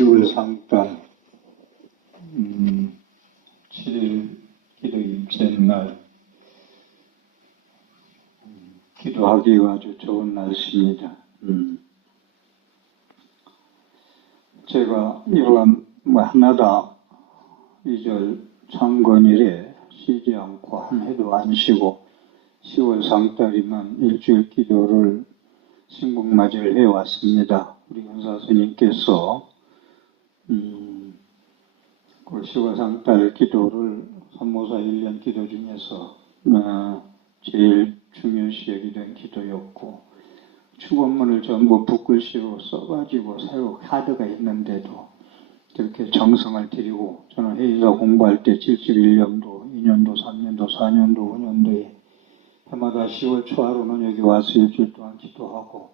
10월 상달 7일 기도 입체 날 기도하기가 아주 좋은 날씨입니다. 제가 이번 하나다 2절 창건일에 쉬지 않고 한 해도 안 쉬고 10월 상달이면 일주일 기도를 신곡맞이를 해왔습니다. 우리 은사 스님께서 그 10월 상달 기도를 삼모사 1년 기도 중에서 제일 중요시 여기던 기도였고, 축원문을 전부 붓글씨로 써가지고 새로 카드가 있는데도 그렇게 정성을 들이고, 저는 회의사 공부할 때 71년도, 2년도, 3년도, 4년도, 5년도에 해마다 10월 초하루는 여기 와서 일주일 동안 기도하고,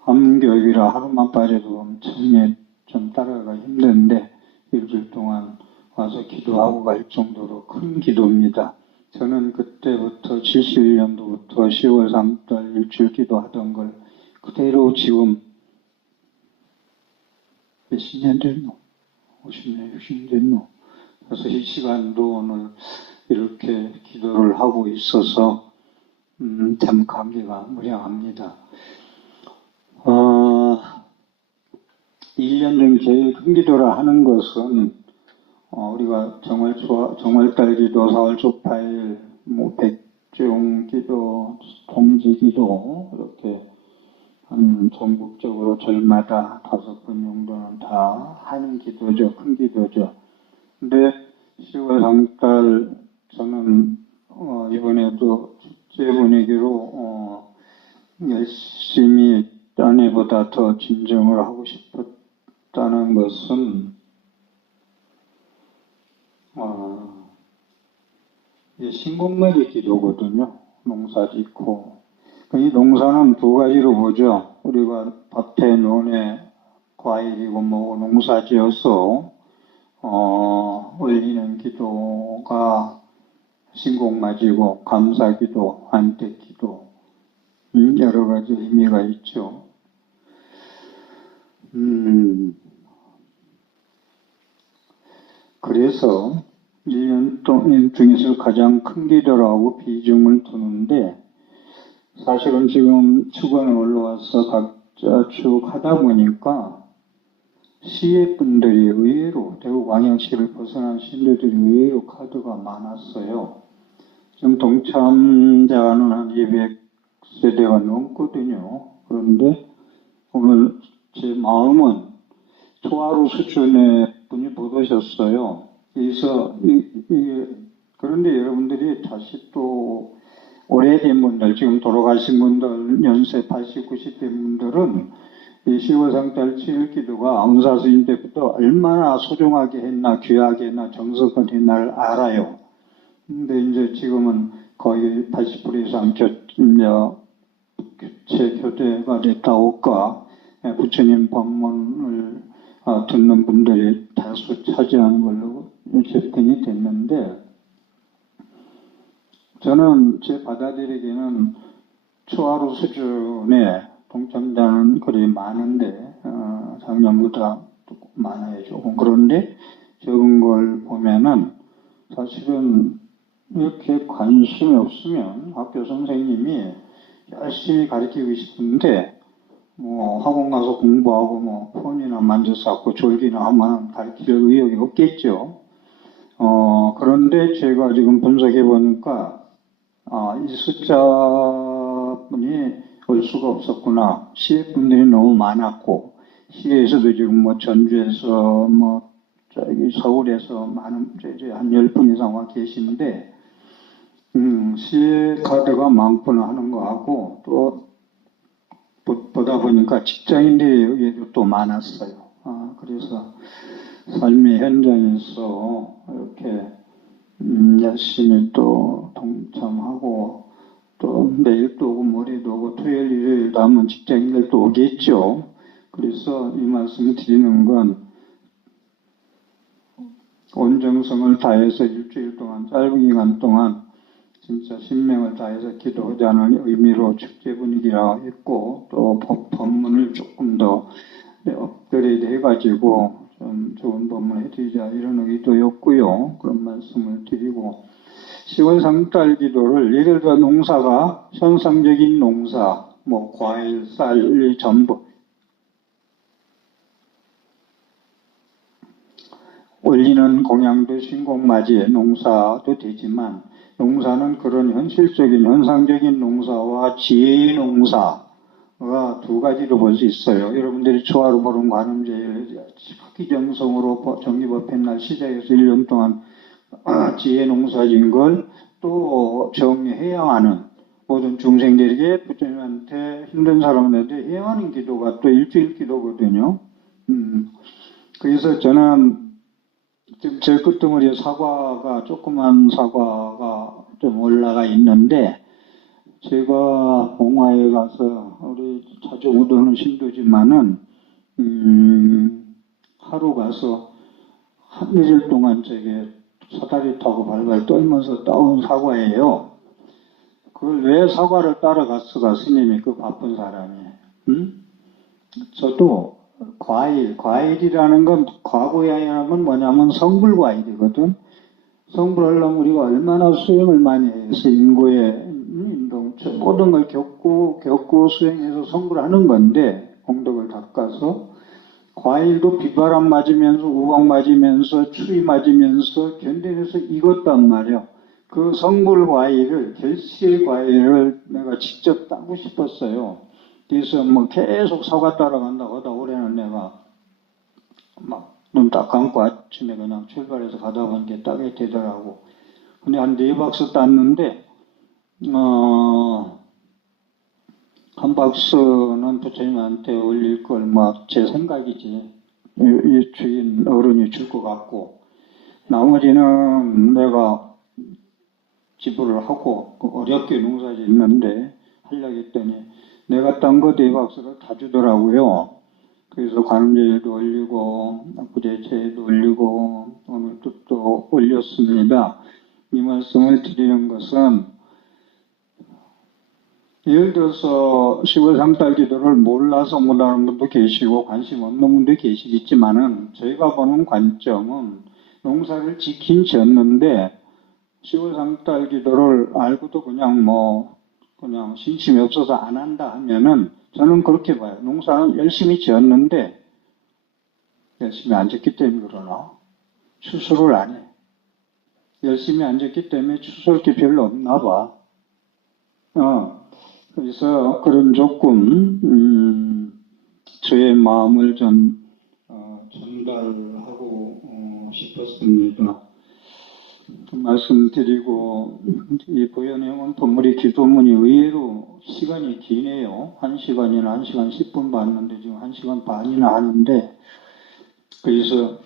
함교육이라 하루만 빠져도 엄청 좀 따라가기가 힘든데 일주일 동안 와서 기도하고 갈 정도로 큰 기도입니다. 저는 그때부터 71년도부터 10월 3달 일주일 기도하던 걸 그대로 지금 몇십 년 됐노? 50년, 60년 됐노? 그래서 이 시간도 오늘 이렇게 기도를 하고 있어서 참 감개가 무량합니다. 1년 중 제일 큰 기도라 하는 것은 우리가 정월달 기도, 4월 초파일, 백중 기도, 동지 기도 이렇게 전국적으로 절마다 5번 정도는 다 하는 기도죠. 큰 기도죠. 근데 10월 상달 저는 이번에도 축제 분위기로 열심히 딴 해보다 더 진정을 하고 싶었다는 것은 이게 신곡맞이 기도거든요. 농사 짓고. 이 농사는 두 가지로 보죠. 우리가 밭에 논에 과일이고 뭐고 농사 지어서 올리는 기도가 신곡맞이고, 감사기도, 안택기도 여러 가지 의미가 있죠. 그래서 1년 동안 중에서 가장 큰 기도라고 비중을 두는데, 사실은 지금 축원에 올라와서 각자 쭉 하다 보니까 시애분들이 의외로 대구광역시를 벗어난 신도들이 의외로 카드가 많았어요. 지금 동참자는 한 200세대가 넘거든요. 그런데 오늘 제 마음은 초하루 수준의 분이 못 오셨어요. 그래서 그런데 여러분들이 다시 또 오래된 분들, 지금 돌아가신 분들, 연세 80, 90대 분들은 이 10월 상달 7일 기도가 은사 스님 때부터 얼마나 소중하게 했나, 귀하게 했나, 정성껏 했나를 알아요. 근데 이제 지금은 거의 80% 이상 교체 교대가 됐다 올까, 부처님 법문을 듣는 분들이 다수 차지하는 걸로 접근이 됐는데, 저는 제 받아들이기에는 초하루 수준의 동참자는 그리 많은데, 작년보다 많아요, 조금. 그런데 적은 걸 보면은 사실은 이렇게 관심이 없으면 학교 선생님이 열심히 가르치고 싶은데, 학원 가서 공부하고 폰이나 만져서 졸기나 하면 가르칠 의욕이 없겠죠. 그런데 제가 지금 분석해 보니까, 이 숫자분이 올 수가 없었구나. 시애분들이 너무 많았고, 시에서도 지금 전주에서 서울에서 많은, 한 10분 이상 와 계시는데, 시에 카드가 많구나 하는 거 하고, 또, 보다 보니까 직장인들이 또 많았어요. 그래서 삶의 현장에서 이렇게 열심히 또 동참하고, 또 내일도 오고 모레도 오고 토요일 일요일도 하면 직장인들도 오겠죠. 그래서 이 말씀을 드리는 건 온 정성을 다해서 일주일 동안, 짧은 기간 동안 진짜 신명을 다해서 기도하자는 의미로 축제 분위기라고 했고, 또 법문을 조금 더 업그레이드 해가지고 좋은 법문을 해드리자 이런 의도였고요. 그런 말씀을 드리고 10월 상달 기도를 예를 들어 농사가 현상적인 농사, 뭐 과일, 쌀, 전부 올리는 공양도 신공맞이의 농사도 되지만 농사는 그런 현실적인 현상적인 농사와 지혜의 농사가 두 가지로 볼 수 있어요. 여러분들이 초하루 보름 관음제일 학기정성으로 정기법회날 시작해서 1년 동안 지혜 농사진 걸 또 정리해야 하는 모든 중생들에게 부처님한테 힘든 사람들한테 해야 하는 기도가 또 일주일 기도거든요. 그래서 저는 지금 제 끝덩어리에 사과가 조그만 사과가 좀 올라가 있는데 제가 봉화에 가서 우리 자주 오도는 신도지만은 하루 가서 한 일주일 동안 저게 사다리 타고 발발 떨면서 따온 사과예요. 그걸 왜 사과를 따라갔을까 스님이 그 바쁜 사람이. 저도 과일이라는 건 과거에는 뭐냐면 성불과일이거든. 성불하려면 우리가 얼마나 수행을 많이 해서 인고의 인동 모든 걸 겪고 수행해서 성불하는 건데 공덕을 닦아서 과일도 비바람 맞으면서 우박 맞으면서 추위 맞으면서 견디면서 익었단 말이야. 그 성불 과일을 결실 과일을 내가 직접 따고 싶었어요. 그래서 뭐 계속 사과 따라간다고 하다 올해는 내가 막 눈 딱 감고 아침에 그냥 출발해서 가다 보니까 따게 되더라고. 근데 한 4박스 땄는데 한 박스는 부처님한테 올릴 걸 막 제 생각이지. 이 주인 어른이 줄 것 같고 나머지는 내가 지불을 하고 어렵게 농사 짓는데 하려고 했더니 내가 딴 거 4박스를 다 주더라고요. 그래서 관음제도 올리고 부제제도 올리고 오늘 또 올렸습니다. 이 말씀을 드리는 것은 예를 들어서 10월 상달 기도를 몰라서 못하는 분도 계시고 관심 없는 분도 계시겠지만은 저희가 보는 관점은 농사를 지킨 지었는데 10월 상달 기도를 알고도 그냥 신심이 없어서 안 한다 하면은 저는 그렇게 봐요. 농사는 열심히 지었는데 열심히 안 지었기 때문에 그러나 추수를 안 해. 열심히 안 지었기 때문에 추수할 게 별로 없나 봐. 그래서 그런 조금 저의 마음을 좀 전달하고 싶었습니다. 말씀드리고 이 보현행은 법물이 기도문이 의외로 시간이 기네요. 1시간이나 1시간 10분 봤는데 지금 1시간 반이나 하는데 그래서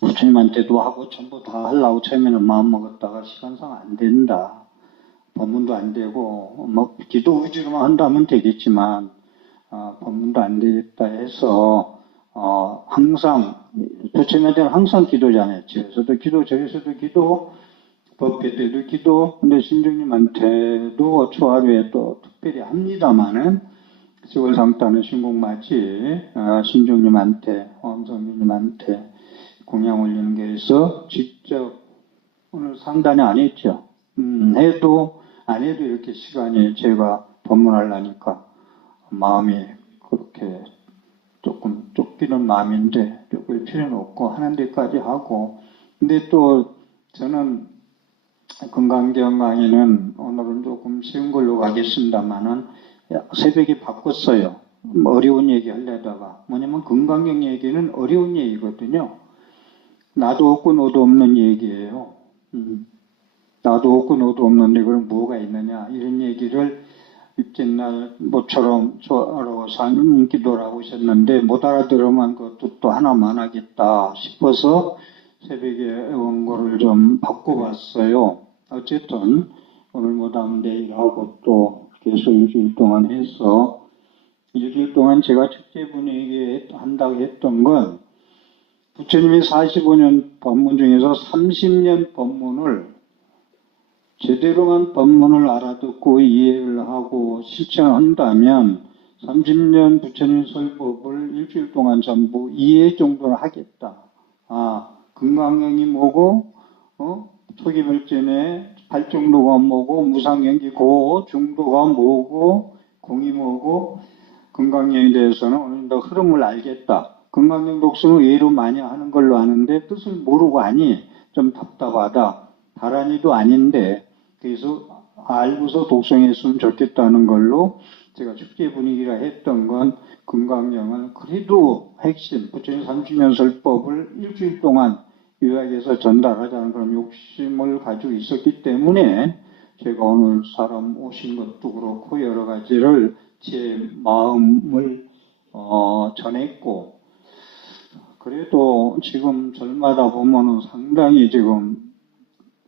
부처님한테도 하고 전부 다 하려고 처음에는 마음먹었다가 시간상 안 된다. 법문도 안 되고 뭐 기도 위주로만 한다면 되겠지만 법문도 안 되겠다 해서 항상 부처님한테는 항상 기도잖아요. 집에서도 기도, 저에서도 기도, 법회 때도 기도. 근데 신중님한테도 초하루에 또 특별히 합니다마는 10월 상따는 신공맞이 신중님한테 엄성님한테 공양 올리는 게 있어 직접 오늘 상단에 안 했죠. 해도 안 해도 이렇게 시간이 제가 법문하려니까 마음이 그렇게 조금 쫓기는 마음인데 쫓길 필요는 없고 하는 데까지 하고 근데 또 저는 건강경 강의는 오늘은 조금 쉬운 걸로 가겠습니다만은 새벽에 바꿨어요. 어려운 얘기 하려다가 뭐냐면 건강경 얘기는 어려운 얘기거든요. 나도 없고 너도 없는 얘기예요. 나도 없고 너도 없는데 그럼 뭐가 있느냐 이런 얘기를 일제날 모처럼 저하러 기도라고 하셨는데 못 알아들으면 그것도 또 하나만 하겠다 싶어서 새벽에 원고를 좀 바꿔봤어요. 어쨌든 오늘 못하면 내일 하고 또 계속 일주일 동안 해서 일주일 동안 제가 축제 분위기에 한다고 했던 건 부처님이 45년 법문 중에서 30년 법문을 제대로만 법문을 알아듣고 이해를 하고 실천한다면 30년 부처님 설법을 일주일 동안 전부 이해 정도는 하겠다. 금강경이 뭐고, 초기발전에 발정도가 뭐고, 무상연기 고, 중도가 뭐고, 공이 뭐고, 금강경에 대해서는 어느 정도 흐름을 알겠다. 금강경 독성을 예로 많이 하는 걸로 아는데 뜻을 모르고 하니 좀 답답하다. 다란이도 아닌데, 그래서 알고서 독성했으면 좋겠다는 걸로 제가 축제 분위기라 했던 건 금강경은 그래도 핵심, 부처님 30년 설법을 일주일 동안 요약해서 전달하자는 그런 욕심을 가지고 있었기 때문에 제가 오늘 사람 오신 것도 그렇고 여러 가지를 제 마음을 전했고, 그래도 지금 절마다 보면은 상당히 지금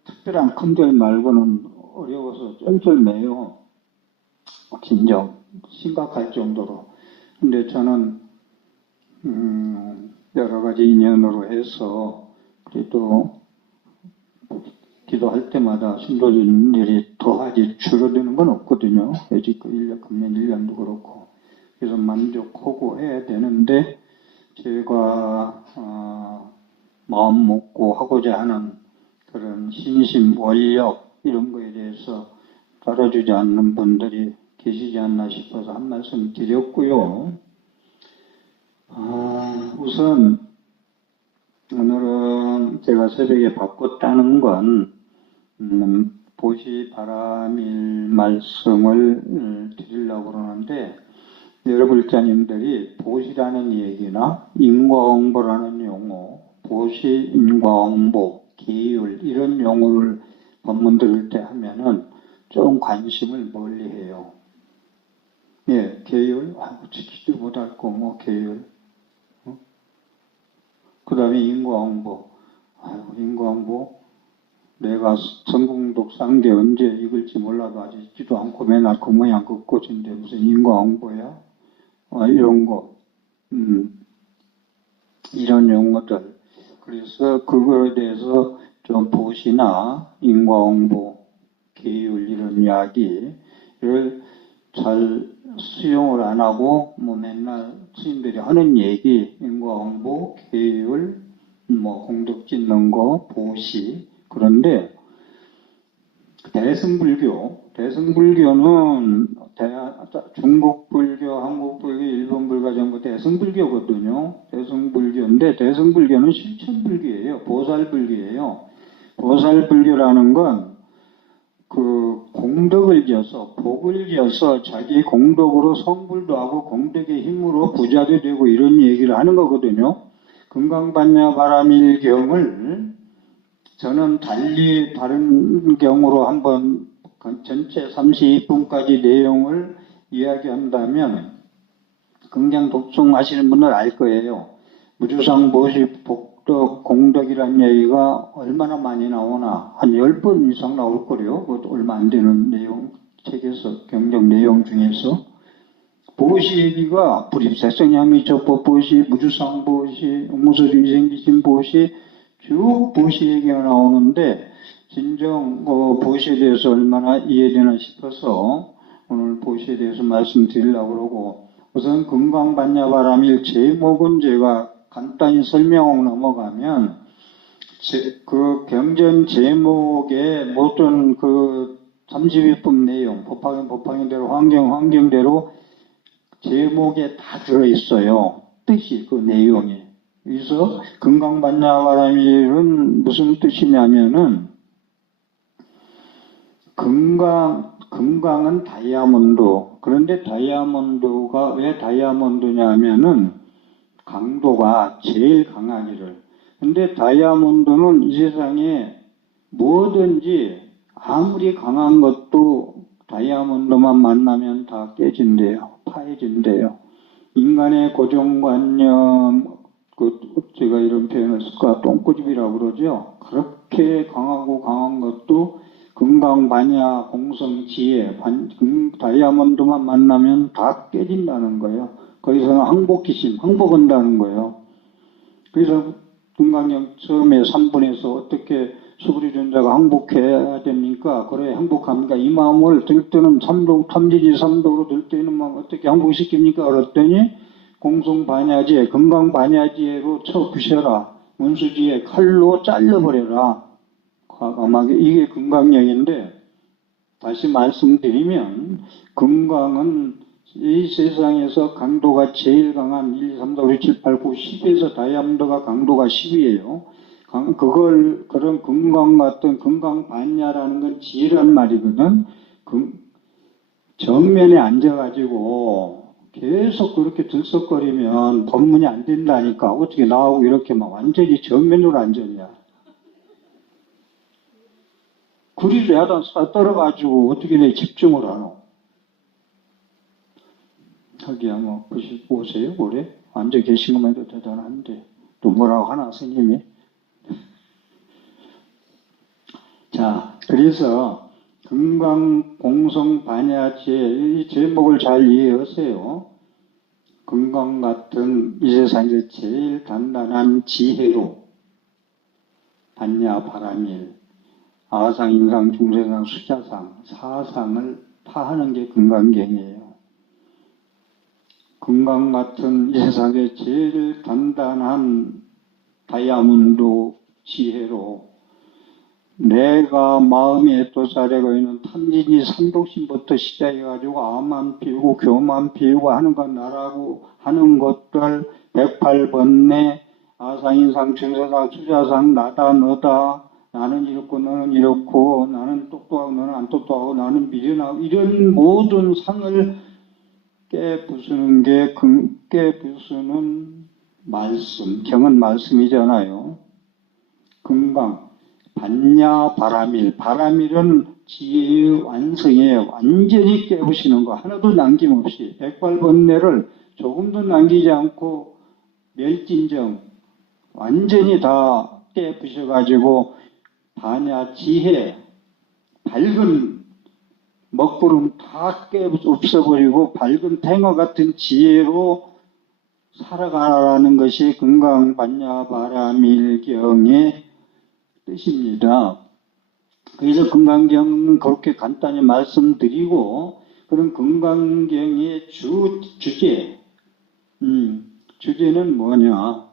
특별한 큰절 말고는 어려워서 쩔쩔매요. 진정 심각할 정도로. 근데 저는 여러 가지 인연으로 해서 그래도 기도할 때마다 신도적인 일이 더하지 줄어드는 건 없거든요. 아직 금년 1년도 그렇고. 그래서 만족하고 해야 되는데 제가 마음 먹고 하고자 하는 그런 신심, 원력 이런 거에 대해서 따라주지 않는 분들이 계시지 않나 싶어서 한 말씀 드렸고요. 우선 오늘은 제가 새벽에 바꿨다는 건 보시 바람일 말씀을 드리려고 그러는데, 여러분 불자님들이 보시라는 얘기나 인과응보라는 용어, 보시, 인과응보, 계율 이런 용어를 법문 들을 때 하면은 좀 관심을 멀리해요. 예, 계율, 지키지 못할고 뭐 계율. 그 다음에 인과응보. 인과응보. 내가 성공독 싼게 언제 읽을지 몰라도 아직 읽지도 않고 맨날 그 모양 그 꽂인데 무슨 인과응보야? 이런 거. 이런 용어들. 그래서 그거에 대해서 좀 보시나 인과응보, 계율 이런 이야기를 잘 수용을 안 하고 뭐 맨날 스님들이 하는 얘기, 인과응보, 계율, 뭐 공덕 짓는 거, 보시. 그런데 대승불교는 중국불교, 한국불교, 일본불교 전부 대승불교거든요. 대승불교인데 대승불교는 실천불교예요. 보살불교예요. 보살불교라는 건 그 공덕을 지어서 복을 지어서 자기 공덕으로 성불도 하고 공덕의 힘으로 부자도 되고 이런 얘기를 하는 거거든요. 금강반야바라밀경을 저는 달리 다른 경우로 한번 전체 32분까지 내용을 이야기한다면 긍정 독송하시는 분은 알 거예요. 무주상 보시 복덕 공덕이라는 얘기가 얼마나 많이 나오나 한 10번 이상 나올 거래요. 그것도 얼마 안 되는 내용 책에서 경정 내용 중에서 보시 얘기가 불입세성양미적법 보시, 무주상 보시, 무소주의생기신 보시 쭉 보시 얘기가 나오는데 진정 보시에 대해서 얼마나 이해되나 싶어서 오늘 보시에 대해서 말씀드리려고 그러고, 우선 금강반야바라밀 제목은 제가 간단히 설명하고 넘어가면 그 경전 제목의 모든 그 32품 내용 법화경대로 환경대로 제목에 다 들어있어요. 뜻이 그 내용이. 그래서 금강반야바라밀은 무슨 뜻이냐면은 금강은 다이아몬드. 그런데 다이아몬드가 왜 다이아몬드냐면은 강도가 제일 강하기를. 근데 다이아몬드는 이 세상에 뭐든지 아무리 강한 것도 다이아몬드만 만나면 다 깨진대요. 파해진대요. 인간의 고정관념, 제가 이런 표현을 쓸까, 똥꼬집이라고 그러죠. 그렇게 강한 것도 금강반야 공성지혜 다이아몬드만 만나면 다 깨진다는 거예요. 거기서는 항복한다는 거예요. 그래서 금강경 처음에 3분에서 어떻게 수부리존자가 항복해야 됩니까? 그래, 항복합니까? 이 마음을 들 때는 탐지지 삼도로 들 때는 막 어떻게 항복시킵니까? 그랬더니 공성반야지혜, 금강반야지혜로 쳐 부셔라. 문수지에 칼로 잘라버려라. 과감하게. 이게 금강경인데, 다시 말씀드리면 금강은 이 세상에서 강도가 제일 강한 1, 2, 3, 4, 5, 6, 7, 8, 9, 10에서 다이아몬드가 강도가 10이에요. 그런 금강 같은 금강반야라는 건 지혜란 말이거든. 정면에 앉아가지고 계속 그렇게 들썩거리면 법문이 안 된다니까. 어떻게 나오고 이렇게 막 완전히 정면으로 앉았냐. 구리를 하다 떨어가지고 어떻게 내 집중을 하노? 하기야 뭐 보세요 올해 앉아 계신 것만 해도 대단한데 또 뭐라고 하나 스님이. 자, 그래서 금강공성반야지혜 이 제목을 잘 이해하세요. 금강 같은 이 세상에서 제일 단단한 지혜로 반야 바라밀 아상, 인상, 중세상, 수자상, 사상을 파하는 게 금강경이에요. 금강 같은 이 세상에 제일 단단한 다이아몬드 지혜로 내가 마음에 도사리고 있는 탐진이 삼독심부터 시작해가지고 암만 피우고 교만 피우고 하는 건 나라고 하는 것들 108번뇌 아상인상 중세상 수자상 나다 너다 나는 이렇고 너는 이렇고 나는 똑똑하고 너는 안 똑똑하고 나는 미련하고 이런 모든 상을 깨부수는 게 깨부수는 말씀, 경은 말씀이잖아요. 금강, 반야 바라밀, 바라밀은 지혜의 완성이에요. 완전히 깨부시는 거 하나도 남김없이 108번뇌를 조금도 남기지 않고 멸진정 완전히 다 깨부셔가지고 반야 지혜, 밝은 먹구름 다 없애버리고 밝은 탱어 같은 지혜로 살아가라는 것이 금강반야바라밀경의 뜻입니다. 그래서 금강경은 그렇게 간단히 말씀드리고 그런 금강경의 주제는 뭐냐?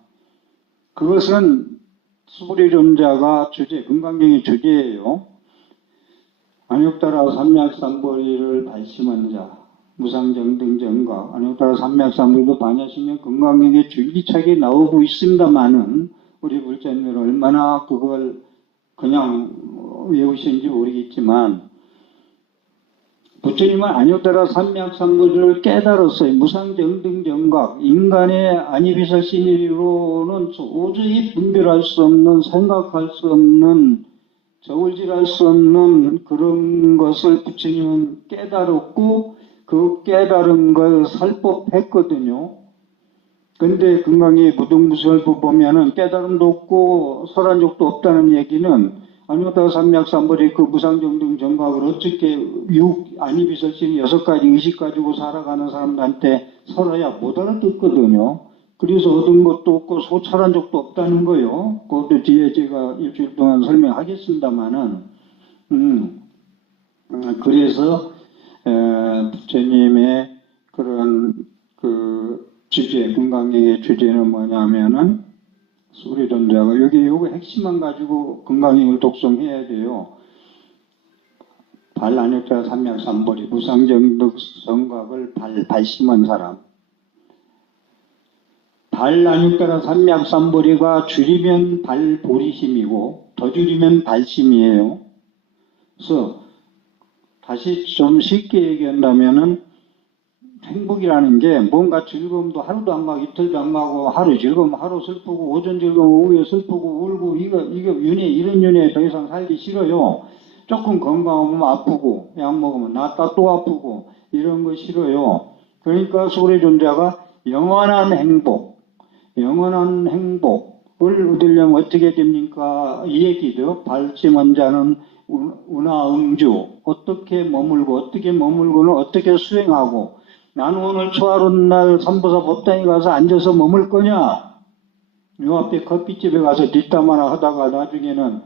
그것은 수부리존자가 금강경의 주제예요. 안욕따라 삼맥삼보리를 발심한 자, 무상정등정각, 안욕따라 삼맥삼보리도 반야심령 금강경에 줄기차게 나오고 있습니다만은 우리 불자님들 얼마나 그걸 그냥 외우시는지 모르겠지만 부처님은 안욕따라 삼맥삼보리를 깨달았어요. 무상정등정각, 인간의 아니비설신이로는 도저히 분별할 수 없는, 생각할 수 없는, 저울질할 수 없는 그런 것을 부처님은 깨달았고 그 깨달은 걸 설법했거든요. 근데 금강의 무등무설부 보면은 깨달음도 없고 설한적도 없다는 얘기는 안욕따라 삼맥삼보리 그 무상정등 정각을 어떻게 아니비설신 6가지 의식 가지고 살아가는 사람들한테 설해야 못 알아듣거든요. 그래서 얻은 것도 없고 소찰한 적도 없다는 거요. 그것도 뒤에 제가 일주일 동안 설명하겠습니다만은, 그래서, 부처님의 그런, 금강경의 주제는 뭐냐면은, 수리존자가, 요거 핵심만 가지고 금강경을 독송해야 돼요. 안욕따라 삼맥삼보리, 무상정득성각을 발심한 사람. 안욕따라 삼맥삼보리가 줄이면 발보리심이고 더 줄이면 발심이에요. 그래서 다시 좀 쉽게 얘기한다면은 행복이라는 게 뭔가 즐거움도 하루도 안 가고 이틀도 안 가고 하루 즐거우면 하루 슬프고 오전 즐거우면 오후에 슬프고 울고 이거 이런 윤회에 더 이상 살기 싫어요. 조금 건강하면 아프고 약 먹으면 낫다 또 아프고 이런 거 싫어요. 그러니까 수리존자가 영원한 행복을 얻으려면 어떻게 됩니까? 이 얘기죠. 발심한 자는 운하응주 어떻게 머물고는 어떻게 수행하고 나는 오늘 초하룻 날 삼보사 법당에 가서 앉아서 머물 거냐? 요 앞에 커피집에 가서 뒷담 하나 하다가 나중에는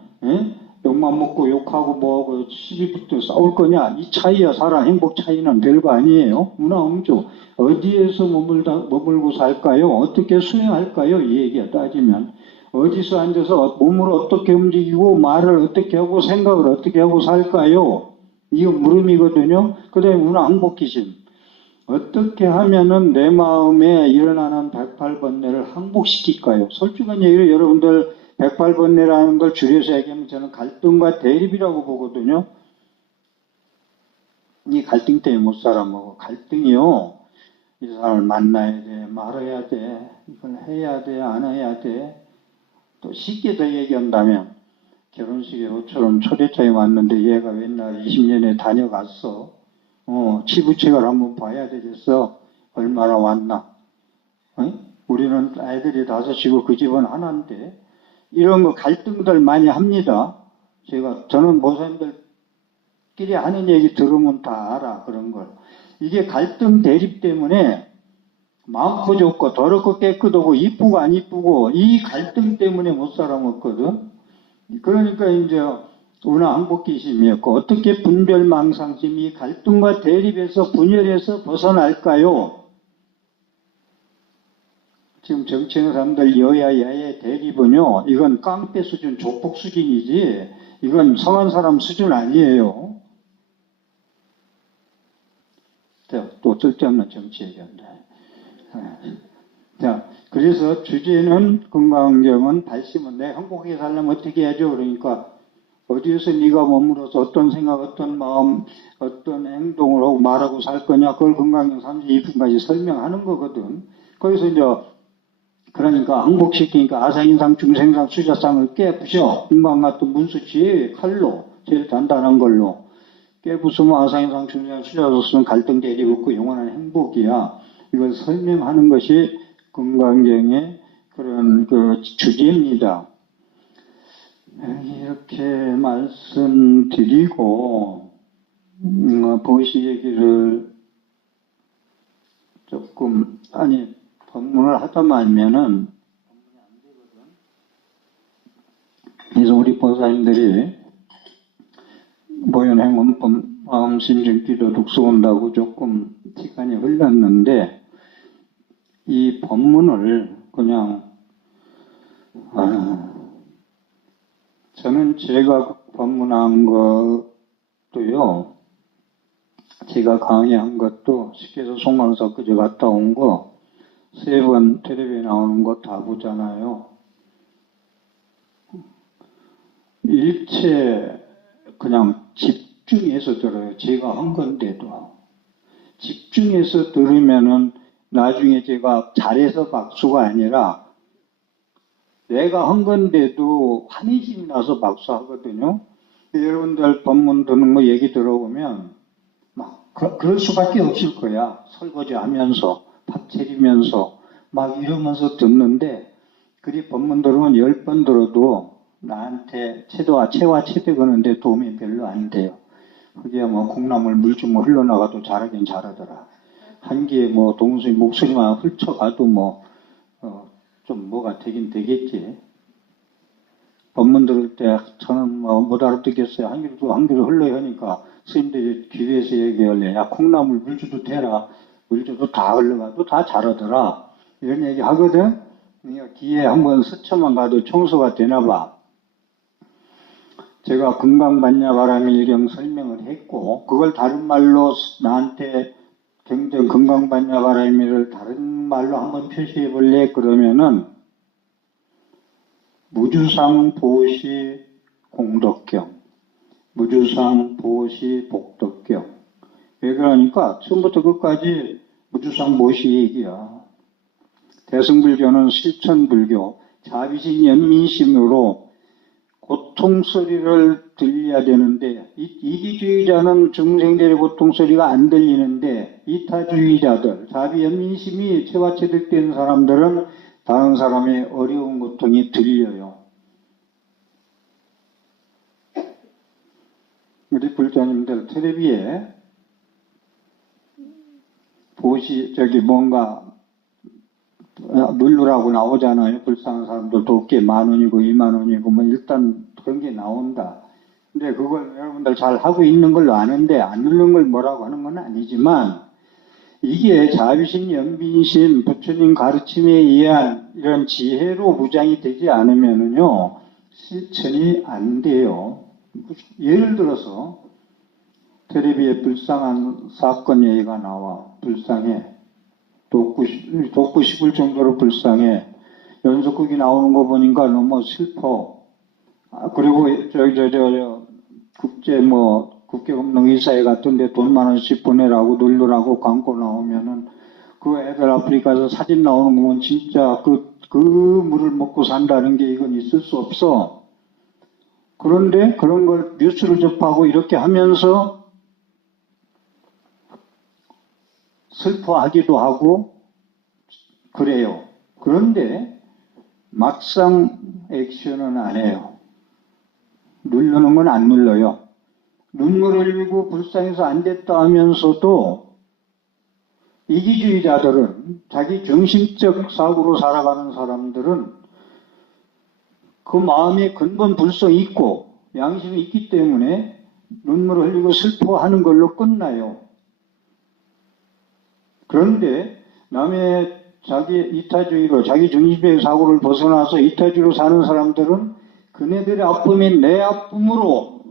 욕만 먹고 욕하고 뭐하고 시비부터 싸울 거냐? 이 차이야. 사람 행복 차이는 별거 아니에요. 운하응주 어디에서 머물고 살까요? 어떻게 수행할까요? 이 얘기가 따지면 어디서 앉아서 몸을 어떻게 움직이고 말을 어떻게 하고 생각을 어떻게 하고 살까요? 이거 물음이거든요. 그 다음에 운항복귀심. 어떻게 하면은 내 마음에 일어나는 108번뇌를 항복시킬까요? 솔직한 얘기로 여러분들 108번뇌라는 걸 줄여서 얘기하면 저는 갈등과 대립이라고 보거든요. 이 갈등 때문에 못 살아 먹어. 갈등이요. 이 사람을 만나야 돼, 말해야 돼, 이걸 해야 돼, 안 해야 돼. 또 쉽게 더 얘기한다면 결혼식에 호처럼 초대장에 왔는데 얘가 맨날 20년에 다녀갔어. 치부책을 한번 봐야 되겠어. 얼마나 왔나. 우리는 애들이 5이고 그 집은 하나인데 이런 거 갈등들 많이 합니다. 저는 목사님들끼리 하는 얘기 들으면 다 알아. 그런 걸. 이게 갈등 대립 때문에 많고 좋고 더럽고 깨끗하고 이쁘고 안 이쁘고 이 갈등 때문에 못 살아먹거든. 그러니까 이제 운항복귀심이었고 어떻게 분별망상심이 갈등과 대립에서 분열에서 벗어날까요? 지금 정치하는 사람들 여야 야의 대립은요. 이건 깡패 수준 조폭 수준이지 이건 성한 사람 수준 아니에요. 또 쓸데없는 정치 얘기한다. 자, 그래서 주제는 건강경은 발심은 내 행복하게 살려면 어떻게 해야죠? 그러니까 어디에서 네가 머물러서 어떤 생각, 어떤 마음, 어떤 행동을 하고 말하고 살 거냐 그걸 건강경 32분까지 설명하는 거거든. 거기서 이제 그러니까 항복시키니까 아사인상, 중생상, 수자상을 깨부셔. 인간 같은 문수치 칼로 제일 단단한 걸로 깨부수면 아사인상, 중생상, 수자상은 갈등 대립 없고 영원한 행복이야. 이걸 설명하는 것이 건강경의 그런 그 주제입니다. 이렇게 말씀드리고 보시 얘기를 조금 법문을 하다 말면은 그래서 우리 보사님들이 보현행원법 마음심중기도 독서 온다고 조금 시간이 흘렀는데 이 법문을 그냥 저는 제가 법문한 것도요, 제가 강의한 것도 쉽게해서 송강사 그제 갔다 온 거 3번 텔레비에 나오는 거 다 보잖아요. 일체 그냥 집중해서 들어요. 제가 한 건데도 집중해서 들으면은 나중에 제가 잘해서 박수가 아니라 내가 한 건데도 환희심이 나서 박수하거든요. 여러분들 법문 듣는 거 얘기 들어보면 막 그럴 수밖에 없을 거야. 설거지 하면서 밥 차리면서 막 이러면서 듣는데 그리 법문 들으면 10번 들어도 나한테 체와 체대 거는데 도움이 별로 안 돼요. 그게 뭐 콩나물 물 좀 흘러나가도 잘하긴 잘하더라. 한기에 뭐 동수의 목소리만 훑쳐가도 좀 뭐가 되긴 되겠지. 법문 들을 때 저는 못 알아듣겠어요. 한 귀로 흘러야 하니까 스님들이 귀에서 얘기할래. 야, 콩나물 물 줘도 되라. 물 줘도 다 흘러가도 다 잘하더라. 이런 얘기 하거든. 그러니까 귀에 한번 스쳐만 가도 청소가 되나 봐. 제가 건강반야바라밀경 설명을 했고 그걸 다른 말로 나한테 굉장히 건강반야바라밀을 다른 말로 한번 표시해 볼래? 그러면은 무주상 보시 공덕경, 무주상 보시 복덕경. 왜 그러니까 처음부터 끝까지 무주상 보시 얘기야. 대승불교는 실천불교, 자비신 연민심으로 고통소리를 들려야 되는데 이기주의자는 중생들의 고통소리가 안 들리는데 이타주의자들, 자비연민심이 체화체득된 사람들은 다른 사람의 어려운 고통이 들려요. 우리 불자님들 텔레비에 뭔가 누르라고 나오잖아요. 불쌍한 사람들 돕게 10,000원이고 20,000원이고 일단 그런 게 나온다. 근데 그걸 여러분들 잘 하고 있는 걸로 아는데 안 누르는 걸 뭐라고 하는 건 아니지만 이게 자비심, 연민심, 부처님 가르침에 의한 이런 지혜로 무장이 되지 않으면은요, 실천이 안 돼요. 예를 들어서, 텔레비에 불쌍한 사건 얘기가 나와. 불쌍해. 돕고 싶을 정도로 불쌍해. 연속극이 나오는 거 보니까 너무 슬퍼. 그리고 국제금융이사회 같은데 돈 10,000원씩 보내라고 놀러라고 광고 나오면은 그 애들 아프리카에서 사진 나오는 거 보면 진짜 그 물을 먹고 산다는 게 이건 있을 수 없어. 그런데 그런 걸 뉴스를 접하고 이렇게 하면서 슬퍼하기도 하고 그래요. 그런데 막상 액션은 안 해요. 누르는 건 안 눌러요. 눈물을 흘리고 불쌍해서 안 됐다 하면서도 이기주의자들은, 자기 정신적 사고로 살아가는 사람들은 그 마음에 근본 불성이 있고 양심이 있기 때문에 눈물을 흘리고 슬퍼하는 걸로 끝나요. 그런데 남의 자기 이타주의로, 자기 중심적 사고를 벗어나서 이타주의로 사는 사람들은 그네들의 아픔이 내 아픔으로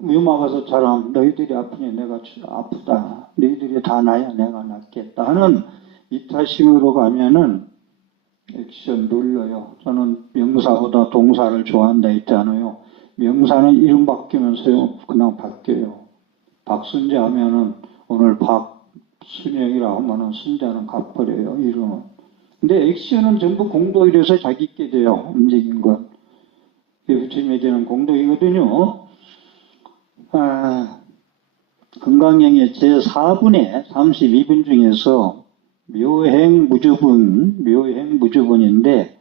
위험하가서 사람, 너희들이 아프니 내가 아프다. 너희들이 다 나야 내가 낫겠다 하는 이타심으로 가면은 액션 눌러요. 저는 명사보다 동사를 좋아한다 했잖아요. 명사는 이름 바뀌면 그냥 바뀌어요. 박순재 하면은 오늘 박순영이라 하면은 순자는 가버려요. 이름은. 근데 액션은 전부 공도이라서 자기 있게 돼요. 움직인 건. 이게 부처님에게는 공도이거든요. 금강경의 제4분의 32분 중에서 묘행무주분인데,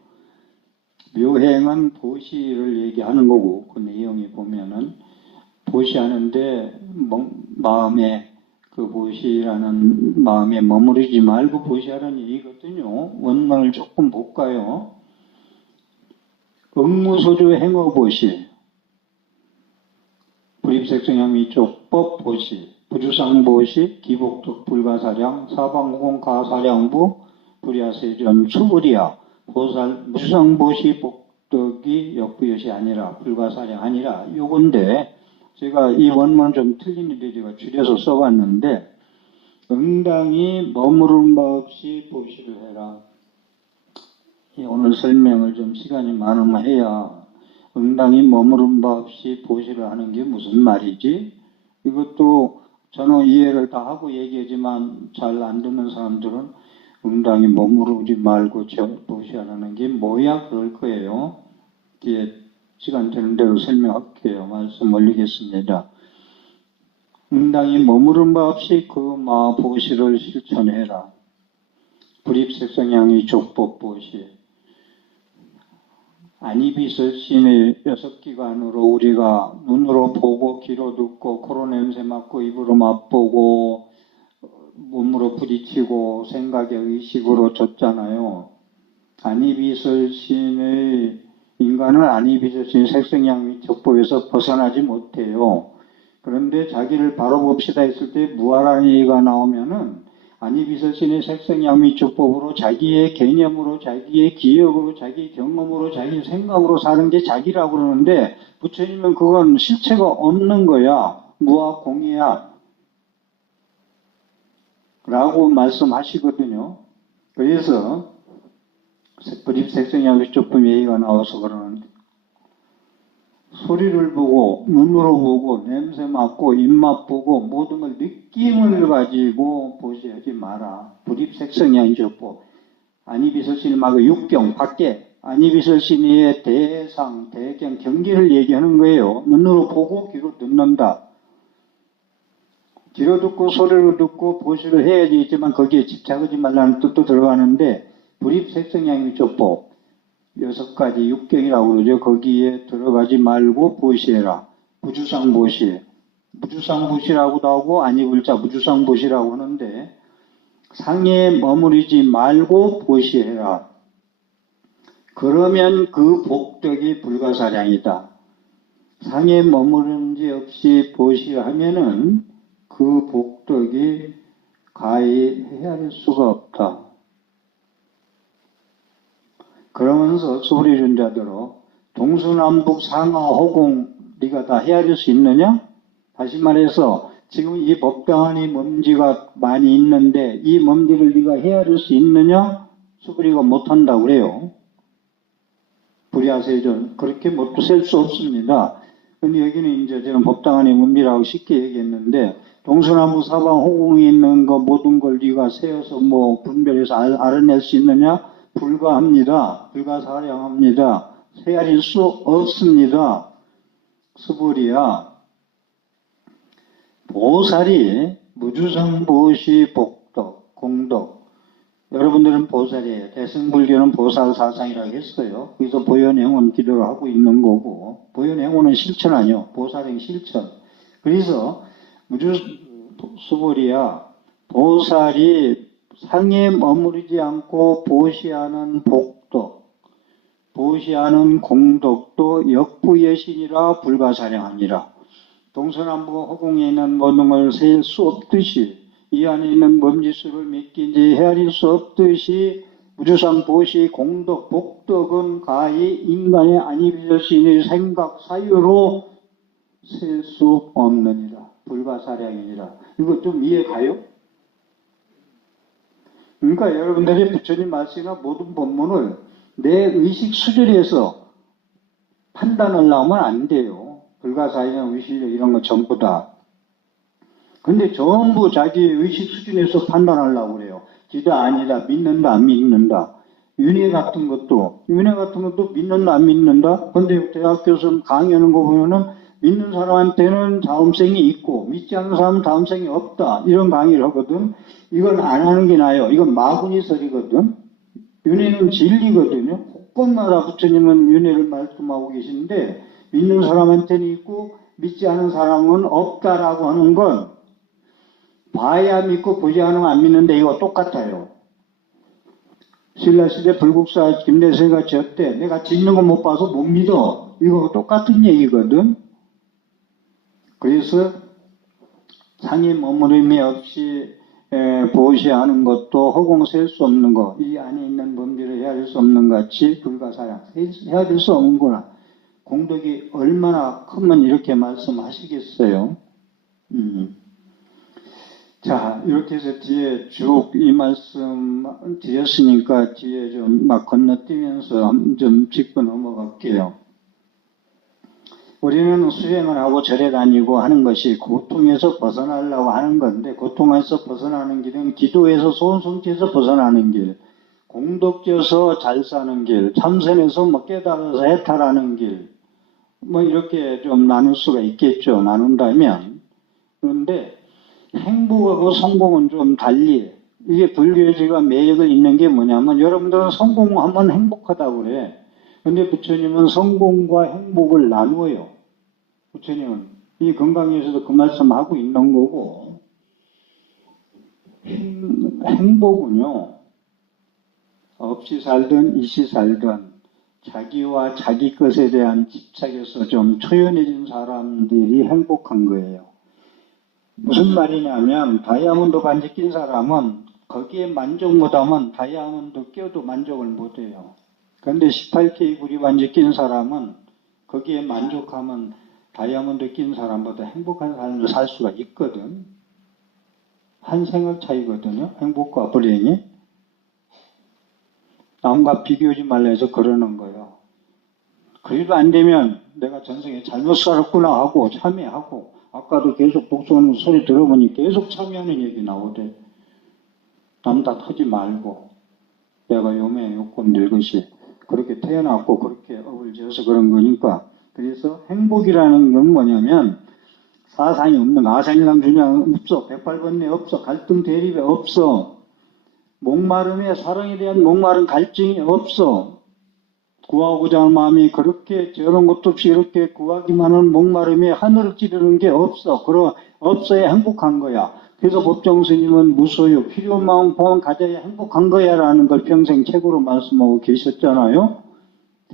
묘행은 보시를 얘기하는 거고, 그 내용이 보면은, 보시하는데, 마음에, 그 보시라는 마음에 머무르지 말고 보시하라는 얘기거든요. 원문을 조금 볼까요? 응무소주 행어보시, 불입색성향미촉법 보시, 부주상보시, 기복득 불가사량, 사방공 가사량부, 불야세전 수불이야, 무주상보시 복덕이 역부여시 아니라, 불가사량 아니라, 요건데, 제가 이 원문 좀 틀리는데 제가 줄여서 써봤는데, 응당히 머무른 바 없이 보시를 해라. 오늘 설명을 좀 시간이 많으면 해야 응당히 머무른 바 없이 보시를 하는 게 무슨 말이지? 이것도 저는 이해를 다 하고 얘기하지만 잘 안 듣는 사람들은 응당히 머무르지 말고 보시하라는 게 뭐야? 그럴 거예요. 뒤에 시간 되는 대로 설명할게요. 말씀 올리겠습니다. 응당히 머무른 바 없이 그 보시를 실천해라. 불입색성향이 족법 보시. 안입이설신의 6기관으로 우리가 눈으로 보고 귀로 듣고 코로 냄새 맡고 입으로 맛보고 몸으로 부딪히고 생각의 의식으로 줬잖아요. 안입이설신의 인간은 안입이설신 색성향미 족법에서 벗어나지 못해요. 그런데 자기를 바로 봅시다 했을 때 무아라는 얘기가 나오면은 안입이설신의 색성양미축법으로 자기의 개념으로, 자기의 기억으로, 자기 경험으로, 자기 생각으로 사는 게 자기라고 그러는데 부처님은 그건 실체가 없는 거야. 무아 공이야. 라고 말씀하시거든요. 그래서 불입색성양미축법 얘기가 나와서 그러는데 소리를 보고 눈으로 보고 냄새 맡고 입맛 보고 모든 걸 느낌을 가지고 보시하지 마라. 불입색성향조법. 안입이설신의 육경 밖에 안입이설신의 대상, 대경, 경계를 얘기하는 거예요. 눈으로 보고 귀로 듣는다. 귀로 듣고 소리로 듣고 보시를 해야지 있지만 거기에 집착하지 말라는 뜻도 들어가는데 불입색성향조법. 6가지 육경이라고 그러죠. 거기에 들어가지 말고 보시해라. 무주상보시. 무주상보시라고도 하고 안입을자 무주상보시라고 하는데 상에 머무르지 말고 보시해라. 그러면 그 복덕이 불가사량이다. 상에 머무름지 없이 보시하면은 그 복덕이 가히 헤아릴 수가 없다. 그러면서 소리 준 자들로 동서남북 상하 허공 네가 다 헤아릴 수 있느냐? 다시 말해서 지금 이 법당 안에 먼지가 많이 있는데 이 먼지를 네가 헤아릴 수 있느냐? 수부리가 못한다고 그래요. 불야세존 그렇게 못 셀 수 없습니다. 근데 여기는 이제 저는 법당 안에 먼지라고 쉽게 얘기했는데 동서남북 사방 허공에 있는 거 모든 걸 네가 세어서 뭐 분별해서 알아낼 수 있느냐? 불가합니다. 불가사량합니다. 헤아릴 수 없습니다. 수불이야. 보살이 무주성보시 복덕 공덕. 여러분들은 보살이에요. 대승불교는 보살사상이라고 했어요. 그래서 보현행원 기도를 하고 있는 거고 보현행원은 실천 아니요. 보살행 실천. 그래서 수불이야. 보살이 상에 머무르지 않고 보시하는 복덕, 보시하는 공덕도 역부여신이라 불가사량하니라. 동서남북 허공에 있는 모든 걸 셀 수 없듯이 이 안에 있는 범지수를 몇 개인지 헤아릴 수 없듯이 무주상 보시 공덕 복덕은 가히 인간의 아니비저신의 생각 사유로 셀 수 없느니라. 불가사량이니라. 이거 좀 이해 가요? 그러니까 여러분들이 부처님 말씀이나 모든 법문을 내 의식 수준에서 판단을 하면 안 돼요. 불가사의나 의식력 이런 거 전부 다. 근데 전부 자기 의식 수준에서 판단하려고 그래요. 기다 아니다, 믿는다 안 믿는다. 윤회 같은 것도 믿는다 안 믿는다. 근데 대학 교수 강의하는 거 보면은 믿는 사람한테는 다음생이 있고 믿지 않는 사람은 다음생이 없다. 이런 강의를 하거든. 이건 안 하는 게 나아요. 이건 마구니설이거든. 윤회는 진리거든요. 곳곳마다 부처님은 윤회를 말씀하고 계시는데 믿는 사람한테는 있고 믿지 않은 사람은 없다라고 하는 건 봐야 믿고 보지 않으면 안 믿는데 이거 똑같아요. 신라시대 불국사 김대세가 졌대. 내가 짓는 거 못 봐서 못 믿어. 이거 똑같은 얘기거든. 그래서 상이 머무름이 없이 보시하는 것도 허공 셀 수 없는 것, 이 안에 있는 범죄를 헤아릴 수 없는 같이 불가사량, 헤아릴 수 없는구나. 공덕이 얼마나 크면 이렇게 말씀하시겠어요. 자, 이렇게 해서 뒤에 쭉 이 말씀 드렸으니까 뒤에 좀 막 건너뛰면서 좀 짚고 넘어갈게요. 우리는 수행을 하고 절에 다니고 하는 것이 고통에서 벗어나려고 하는 건데 고통에서 벗어나는 길은 기도에서 소원성취에서 벗어나는 길, 공덕져서 잘 사는 길, 참선에서 뭐 깨달아서 해탈하는 길, 뭐 이렇게 좀 나눌 수가 있겠죠. 나눈다면. 그런데 행복하고 성공은 좀 달리 이게 불교지가 매력을 있는 게 뭐냐면 여러분들은 성공하면 행복하다고 그래. 근데 부처님은 성공과 행복을 나누어요. 부처님은 이 건강에서도 그 말씀하고 있는 거고 행복은요. 없이 살든 있이 살든 자기와 자기 것에 대한 집착에서 좀 초연해진 사람들이 행복한 거예요. 무슨 말이냐면 다이아몬드 반지 낀 사람은 거기에 만족 못하면 다이아몬드 껴도 만족을 못해요. 그런데 18K 구리 반지 낀 사람은 거기에 만족하면 다이아몬드 낀 사람보다 행복한 삶을 살 수가 있거든. 한 생활 차이거든요. 행복과 불행이. 남과 비교하지 말라 해서 그러는 거예요. 그래도 안 되면 내가 전생에 잘못 살았구나 하고 참회하고 아까도 계속 복수하는 소리 들어보니 계속 참여하는 얘기 나오대. 남 탓하지 말고 내가 요매 욕건 늙으시 그렇게 태어났고 그렇게 업을 지어서 그런 거니까. 그래서 행복이라는 건 뭐냐면 사상이 없는 아상이랑 주장 없어. 108번뇌 없어. 갈등 대립이 없어. 목마름에 사랑에 대한 목마른 갈증이 없어. 구하고자 하는 마음이 그렇게 저런 것도 없이 이렇게 구하기만 하는 목마름에 하늘을 찌르는 게 없어. 그럼 없어야 행복한 거야. 그래서 법정 스님은 무소유, 필요한 마음만 가져야 행복한 거야 라는 걸 평생 책으로 말씀하고 계셨잖아요.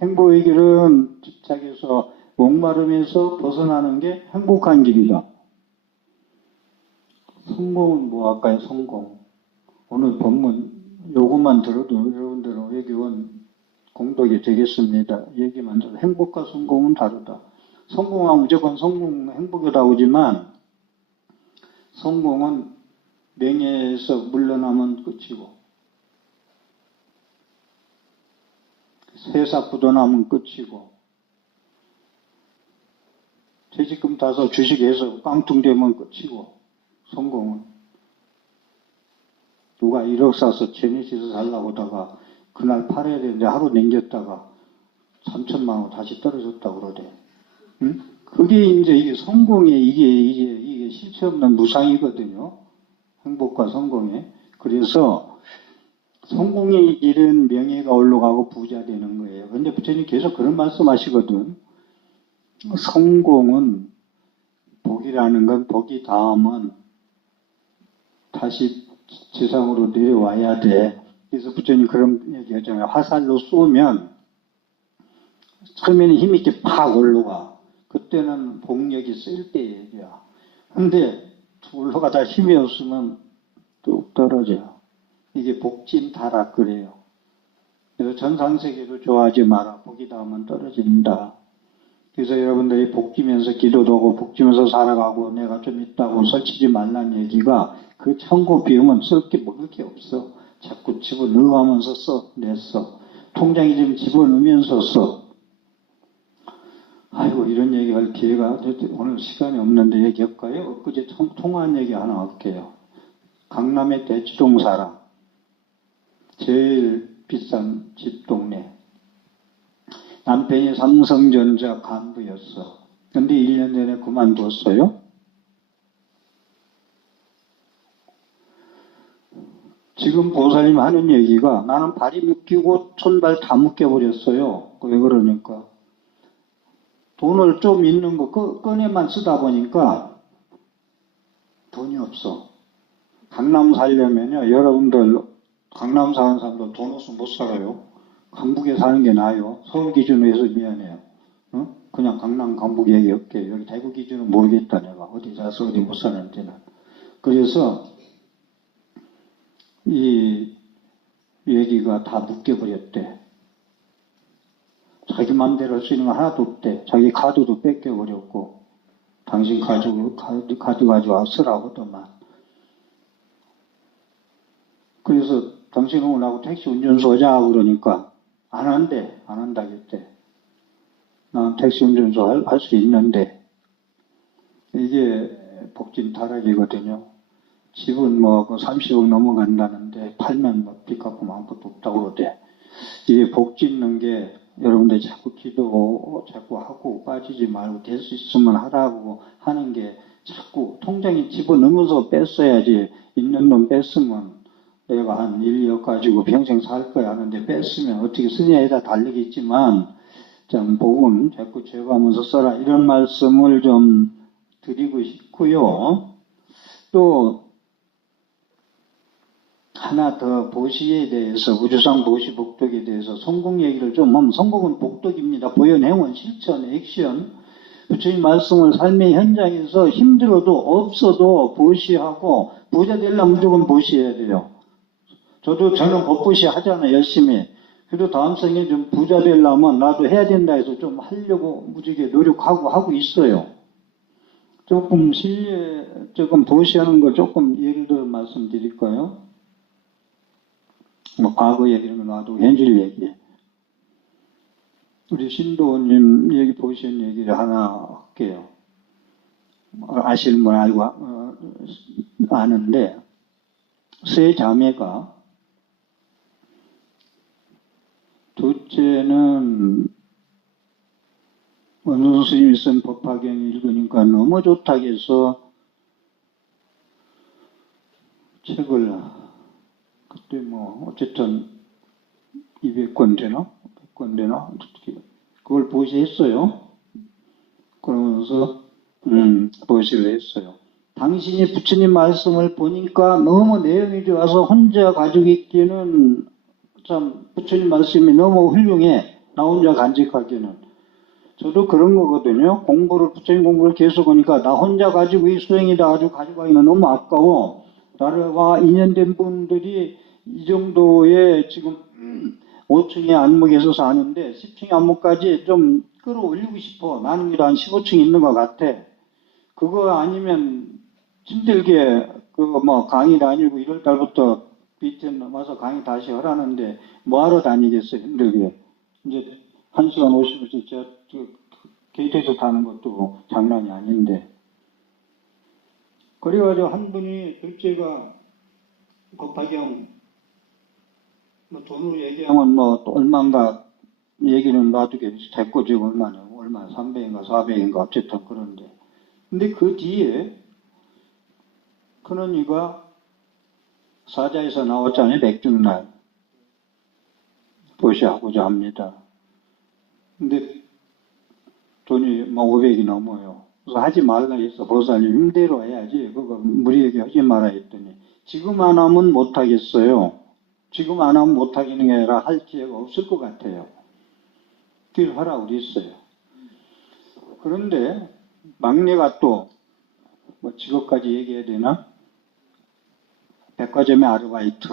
행복의 길은 집착에서 목마름에서 벗어나는 게 행복한 길이다. 성공은 뭐 할까요? 성공. 오늘 본문 요것만 들어도 여러분들은 외교원 공덕이 되겠습니다. 얘기만 들어도 행복과 성공은 다르다. 성공하면 무조건 성공, 행복이 나오지만 성공은 명예에서 물러나면 끝이고 회사 부도나면 끝이고 퇴직금 타서 주식에서 깡통되면 끝이고 성공은 누가 1억 사서 제네시스 살라고 하다가 그날 팔아야 되는데 하루 남겼다가 3천만 원 다시 떨어졌다고 그러대. 응? 그게 이제 이게 성공의 이게 실체 없는 무상이거든요. 행복과 성공에. 그래서 성공의 길은 명예가 올라가고 부자 되는 거예요. 근데 부처님 계속 그런 말씀 하시거든. 성공은 복이라는 건 복이 닿으면 다시 지상으로 내려와야 돼. 그래서 부처님 그런 얘기 하잖아요. 화살로 쏘면 처음에는 힘있게 팍 올라가. 그때는 복력이 쓸 때 얘기야. 근데 올라가다 힘이 없으면 뚝 떨어져. 이게 복진타락 그래요. 그래서 전상세계도 좋아하지 마라. 복이 닿으면 떨어진다. 그래서 여러분들이 복지면서 기도도 하고 복지면서 살아가고 내가 좀 있다고 설치지 말라는 얘기가 그 천국 비우면 쓸 게 먹을 게 없어. 자꾸 집어넣으면서 써. 냈어. 통장에 지금 집어넣으면서 써. 아이고 이런 얘기할 기회가 오늘 시간이 없는데 얘기할까요? 엊그제 통화한 얘기 하나 할게요. 강남의 대치동 사람. 제일 비싼 집 동네. 남편이 삼성전자 간부였어. 근데 1년 전에 그만뒀어요. 지금 보살님 하는 얘기가 나는 발이 묶이고 손발 다 묶여버렸어요. 왜 그러니까 돈을 좀 있는 거 꺼내만 쓰다 보니까 돈이 없어. 강남 살려면요. 여러분들 강남 사는 사람도 돈 없으면 못 살아요. 강북에 사는 게 나아요. 서울 기준으로 해서 미안해요. 어? 그냥 강남 강북 얘기할게요. 여기 대구 기준은 모르겠다 내가. 어디 사서 어디 못 사는지는. 그래서 이 얘기가 다 묶여버렸대. 자기 맘대로 할 수 있는 거 하나도 없대. 자기 카드도 뺏겨버렸고 당신 카드 가져와 쓰라고 하더만. 그래서 당신 오늘 하고 택시 운전수 하자 그러니까 안 한대. 안 한다겠대. 난 택시 운전수 할 수 있는데 이게 복진 타락이거든요. 집은 뭐 30억 넘어간다는데 팔면 뭐 빚 갚으면 아무것도 없다고 그러대. 이게 복 짓는 게 여러분들 자꾸 기도 자꾸 하고 빠지지 말고 될 수 있으면 하라고 하는 게 자꾸 통장에 집어넣으면서 뺐어야지. 있는 돈 뺐으면 내가 한 1, 2억 가지고 평생 살 거야 하는데 뺐으면 어떻게 쓰냐에다 달리겠지만 좀 복은 자꾸 죄가하면서 써라 이런 말씀을 좀 드리고 싶고요. 또 하나 더 보시에 대해서 우주상 보시 복덕에 대해서 성공 얘기를 좀 하면 성공은 복덕입니다. 보현, 행원, 실천, 액션 부처님 말씀을 삶의 현장에서 힘들어도 없어도 보시하고 부자 되려면 무조건 보시해야 돼요. 저는 법보시 하잖아요. 열심히. 그래도 다음 생에 좀 부자 되려면 나도 해야 된다 해서 좀 하려고 무지개 노력하고 하고 있어요. 조금 조금 보시하는 거 조금 예를 들어 말씀드릴까요? 뭐 과거 얘기는 놔두고 현실 얘기. 우리 신도님 얘기 보시는 얘기를 하나 할게요. 아시는 분 알고 아는데 세 자매가 둘째는 어느 스님이 쓴 법화경 읽으니까 너무 좋다고 해서 책을 그때 뭐 어쨌든 200권 되나? 100권 되나? 그걸 보시했어요. 그러면서 보시를 했어요. 당신이 부처님 말씀을 보니까 너무 내용이 좋아서 혼자 가지고 있기는 참 부처님 말씀이 너무 훌륭해. 나 혼자 간직하기는. 저도 그런 거거든요. 부처님 공부를 계속 하니까 나 혼자 가지고 이 수행이다 가지고 가져가기는 너무 아까워. 나와 인연된 분들이 이 정도의 지금 5층의 안목에서 사는데 10층의 안목까지 좀 끌어올리고 싶어. 나는 그래도 한 15층 있는 것 같아. 그거 아니면 힘들게 그거 뭐 강의 다니고 1월 달부터 BTN 와서 강의 다시 하라는데 뭐하러 다니겠어 힘들게. 이제 1시간 50분씩 저 게이트에서 타는 것도 장난이 아닌데. 그래가지고 한 분이 둘째가 법화경 뭐 돈으로 얘기하면 뭐 얼마인가 얘기는 놔두게 됐고 지금 얼마 300인가 400인가 어쨌든 그런데. 근데 그 뒤에 큰언니가 사자에서 나왔잖아요. 맥중날 보시하고자 합니다. 근데 돈이 막 500이 넘어요. 그래서 하지 말라 했어. 보살님 임대로 해야지. 그거 무리에게 하지 마라 했더니 지금 안 하면 못 하겠어요. 지금 안 하면 못 하기는 게 아니라 할 기회가 없을 것 같아요. 길 하라고 그랬어요. 그런데 막내가 또 뭐 직업까지 얘기해야 되나? 백화점의 아르바이트.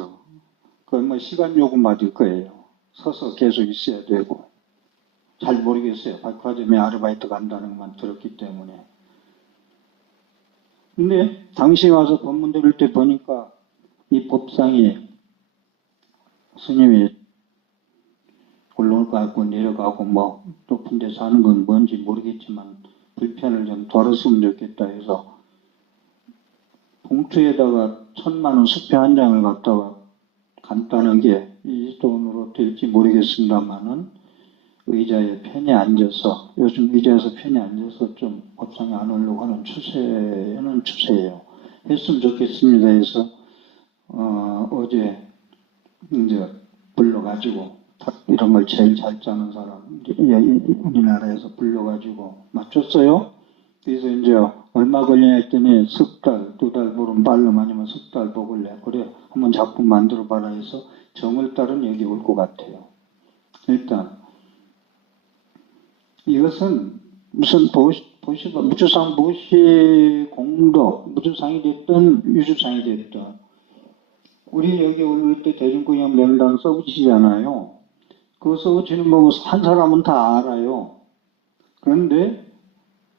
그건 뭐 시간 요금 받을 거예요. 서서 계속 있어야 되고. 잘 모르겠어요. 백화점에 아르바이트 간다는 것만 들었기 때문에. 근데 당시 와서 법문 들을 때 보니까 이 법상이 스님이 올라가고 내려가고 뭐 높은 데 사는 건 뭔지 모르겠지만 불편을 좀 덜었으면 좋겠다 해서 봉투에다가 1000만원 수표 한 장을 갖다가 간단하게 이 돈으로 될지 모르겠습니다만은 의자에 편히 앉아서 요즘 의자에서 편히 앉아서 좀 법상에 안 오려고 하는 추세예요. 했으면 좋겠습니다 해서 어제 이제 불러가지고 이런 걸 제일 잘 짜는 사람 우리나라에서 불러가지고 맞췄어요. 그래서 이제 얼마 걸리냐 했더니 석 달, 2달 보름 빨름 아니면 석 달 보길래 그래 한번 작품 만들어 봐라 해서 정월달은 여기 올 것 같아요. 일단 이것은 무슨 무주상 보시 공덕 무주상이 됐든 유주상이 됐든 우리 여기 올 때 대중공연 명단 써붙이잖아요. 그거 써붙이는 거 한 사람은 다 알아요. 그런데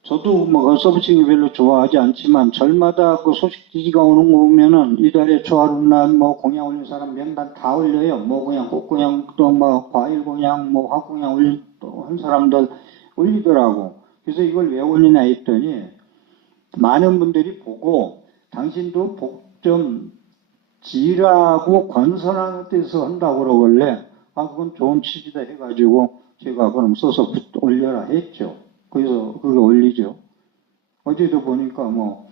저도 뭐 써붙이는 게 별로 좋아하지 않지만 절마다 그 소식지가 오는 거 보면은 이달에 초하루 날 뭐 공양 올린 사람 명단 다 올려요. 뭐 그냥 꽃공양 또 뭐 과일 공양 뭐 화공양 올린 또 한 사람들 올리더라고. 그래서 이걸 왜 올리나 했더니 많은 분들이 보고 당신도 복 좀 지라고 건선하는 데서 한다고 그러길래 그건 좋은 취지다 해가지고 제가 그럼 써서 올려라 했죠. 그래서 그거 올리죠. 어제도 보니까 뭐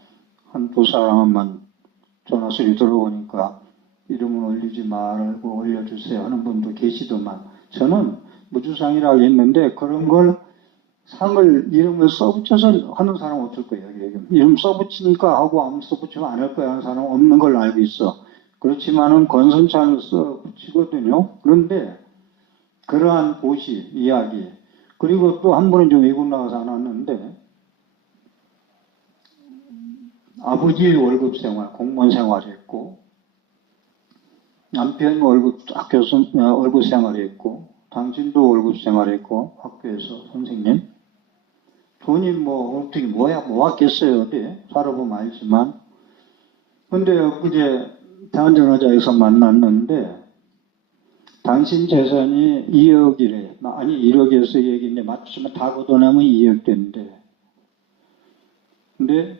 한 두 사람만 전화 소리 들어오니까 이름은 올리지 말고 올려주세요 하는 분도 계시더만 저는 무주상이라고 했는데 그런 걸 상을 이름을 써붙여서 하는 사람 없을 거예요. 이름 써붙이니까 하고 아무 써붙이면 안 할 거야 하는 사람 없는 걸로 알고 있어. 그렇지만은 건선찬을 써붙이거든요. 그런데 그러한 보시 이야기 그리고 또 한 분은 좀 외국 나가서 안 왔는데 아버지 월급 생활 공무원 생활했고 남편 월급 생활했고 당신도 월급 생활했고 학교에서 선생님 돈이 뭐 어떻게 모았겠어요. 어디 살아보면 알지만 근데 그제 대한전화자에서 만났는데 당신 재산이 2억이래. 아니 1억에서 얘기인데 맞추면 다 걷어내면 2억 된대. 근데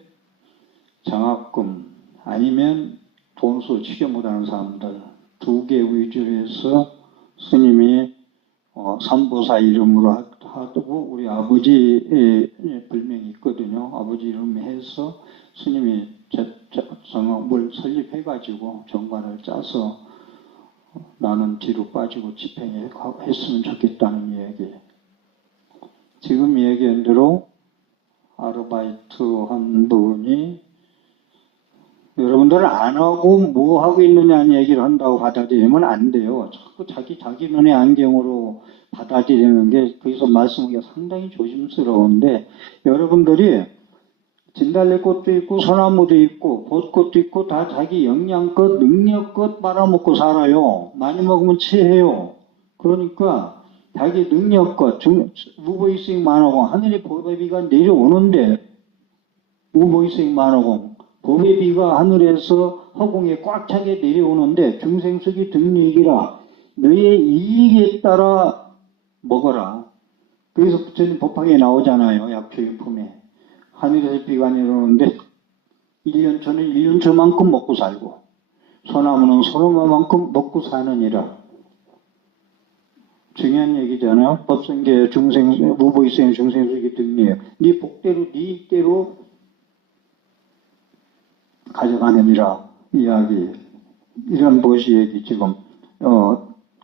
장학금 아니면 돈수 취겨 못하는 사람들 2개 위주로 해서 스님이 삼보사 이름으로 하고 우리 아버지의 불명이 있거든요. 아버지 이름 해서 스님이 뭘 설립해가지고 정관을 짜서 나는 뒤로 빠지고 집행했으면 좋겠다는 이야기. 지금 얘기한 대로 아르바이트 한 분이 여러분들은 안 하고 뭐 하고 있느냐는 얘기를 한다고 받아들이면 안 돼요. 자꾸 자기 눈의 안경으로 받아들이는 게 거기서 말씀하기가 상당히 조심스러운데 여러분들이 진달래꽃도 있고 소나무도 있고 벚꽃도 있고 다 자기 영양껏 능력껏 빨아먹고 살아요. 많이 먹으면 체해요. 그러니까 자기 능력껏 무보이스익 만화공 하늘의 법의 비가 내려오는데 무보이스익 만화공 법의 비가 하늘에서 허공에 꽉 차게 내려오는데 중생석이 등력이라 너의 이익에 따라 먹어라. 그래서 부처님 법화에 나오잖아요. 약초유품에. 하늘에서 비가 내려오는데 1년초는 1년초만큼 먹고 살고 소나무는 소나무만큼 먹고 사느니라. 중요한 얘기잖아요. 법성계 중생 무보이생 중생수기 등이에요. 네 복대로 네 입대로 가져가느니라 이야기. 이런 보시 얘기 지금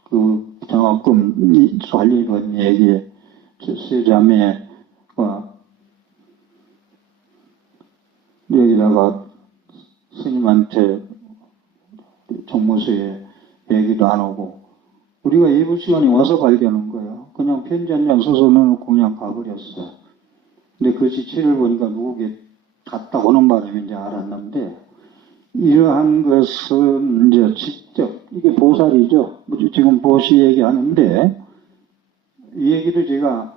그 장학금 관리원 얘기 세자매 여기다가 스님한테 정모서에 얘기도 안 하고 우리가 예불 시간에 와서 발견한 거예요. 그냥 편지 한 장 써서 넣어놓고 그냥 가버렸어. 근데 그 지체를 보니까 누구게 갔다 오는 바람인지 알았는데 이러한 것은 이제 직접 이게 보살이죠. 지금 보시 얘기하는데 이 얘기를 제가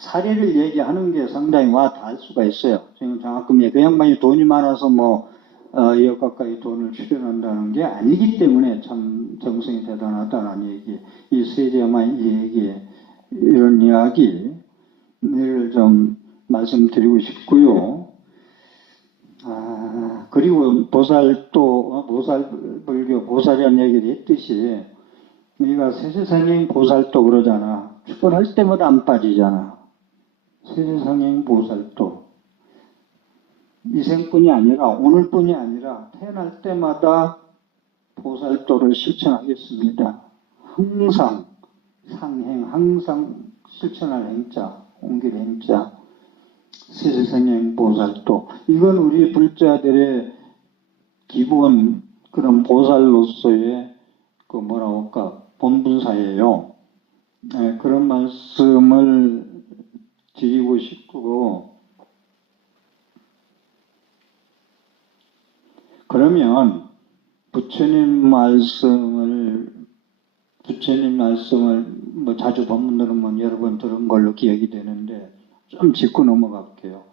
사례를 얘기하는 게 상당히 와 닿을 수가 있어요. 지금 장학금에 그 양반이 돈이 많아서 뭐 2억 가까이 돈을 출연한다는 게 아니기 때문에 참 정성이 대단하다는 얘기, 이 세제만 이 얘기, 이런 이야기를 좀 말씀드리고 싶고요. 그리고 보살불교, 보살이라는 얘기를 했듯이 우리가 세세상행 보살도 그러잖아. 출근할 때마다 안 빠지잖아. 세세상행 보살도. 이생뿐이 아니라 오늘뿐이 아니라 태어날 때마다 보살도를 실천하겠습니다. 항상 상행, 항상 실천할 행자, 옮길 행자, 세세상행 보살도. 이건 우리 불자들의 기본 그런 보살로서의 그 뭐라고 할까 본분사예요. 네, 그런 말씀을 드리고 싶고 그러면 부처님 말씀을 뭐 자주 법문 들으면 여러 번 들은 걸로 기억이 되는데 좀 짚고 넘어갈게요.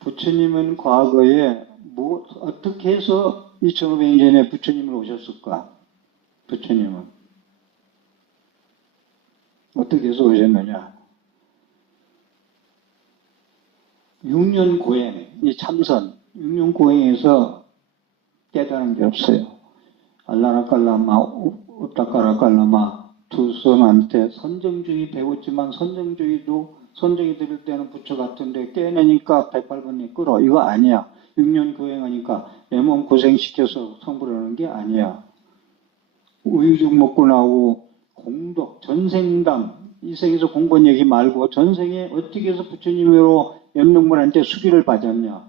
부처님은 과거에 뭐 어떻게 해서 2500년 전에 부처님을 오셨을까? 부처님은 어떻게 해서 오셨느냐? 6년 고행, 이 참선, 6년 고행에서 깨달은 게 없어요. 알라라깔라마, 우타카라깔라마 두 손한테 선정주의 배웠지만 선정이 들을 때는 부처 같은데 깨내니까 108번에 끌어. 이거 아니야. 6년 고행하니까 내 몸 고생시켜서 성불을 하는 게 아니야. 우유죽 먹고 나오고 공덕, 전생당, 이 생에서 공부한 얘기 말고 전생에 어떻게 해서 부처님으로 연능문한테 수기를 받았냐.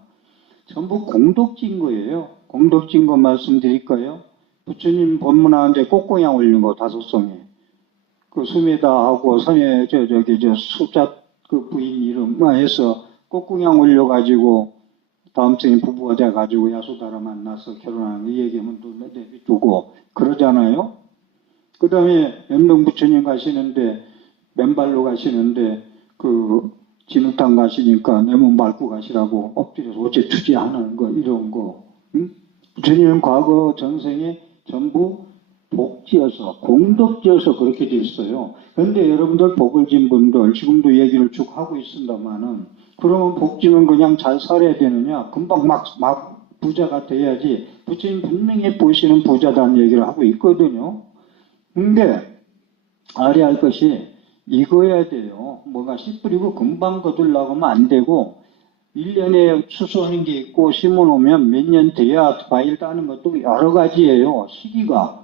전부 공덕진 거예요. 공덕진 거 말씀드릴까요? 부처님 법문하는데 꽃공양 올린 거 5송에. 그 수메다 하고 섬에 숫자 그 부인 이름만 해서 꽃공양 올려가지고 다음 생에 부부가 돼가지고 야수다라 만나서 결혼하는 이 얘기하면 또 내비두고 그러잖아요. 그 다음에 연동 부처님 가시는데 맨발로 가시는데 그 진흙탕 가시니까 내 몸 밟고 가시라고 엎드려서 어째 투지하는 거 이런 거. 응? 부처님은 과거 전생에 전부 복지어서 공덕지어서 그렇게 됐어요. 그런데 여러분들 복을 진 분들 지금도 얘기를 쭉 하고 있습니다만은 그러면 복지면 그냥 잘 살아야 되느냐? 금방 막 부자가 돼야지. 부처님 분명히 보시는 부자다는 얘기를 하고 있거든요. 근데 알아야 할 것이 이거야 돼요. 뭐가 씨 뿌리고 금방 거둘라고 하면 안 되고 1년에 추수하는 게 있고 심어놓으면 몇 년 돼야 과일 따는 것도 여러 가지예요. 시기가.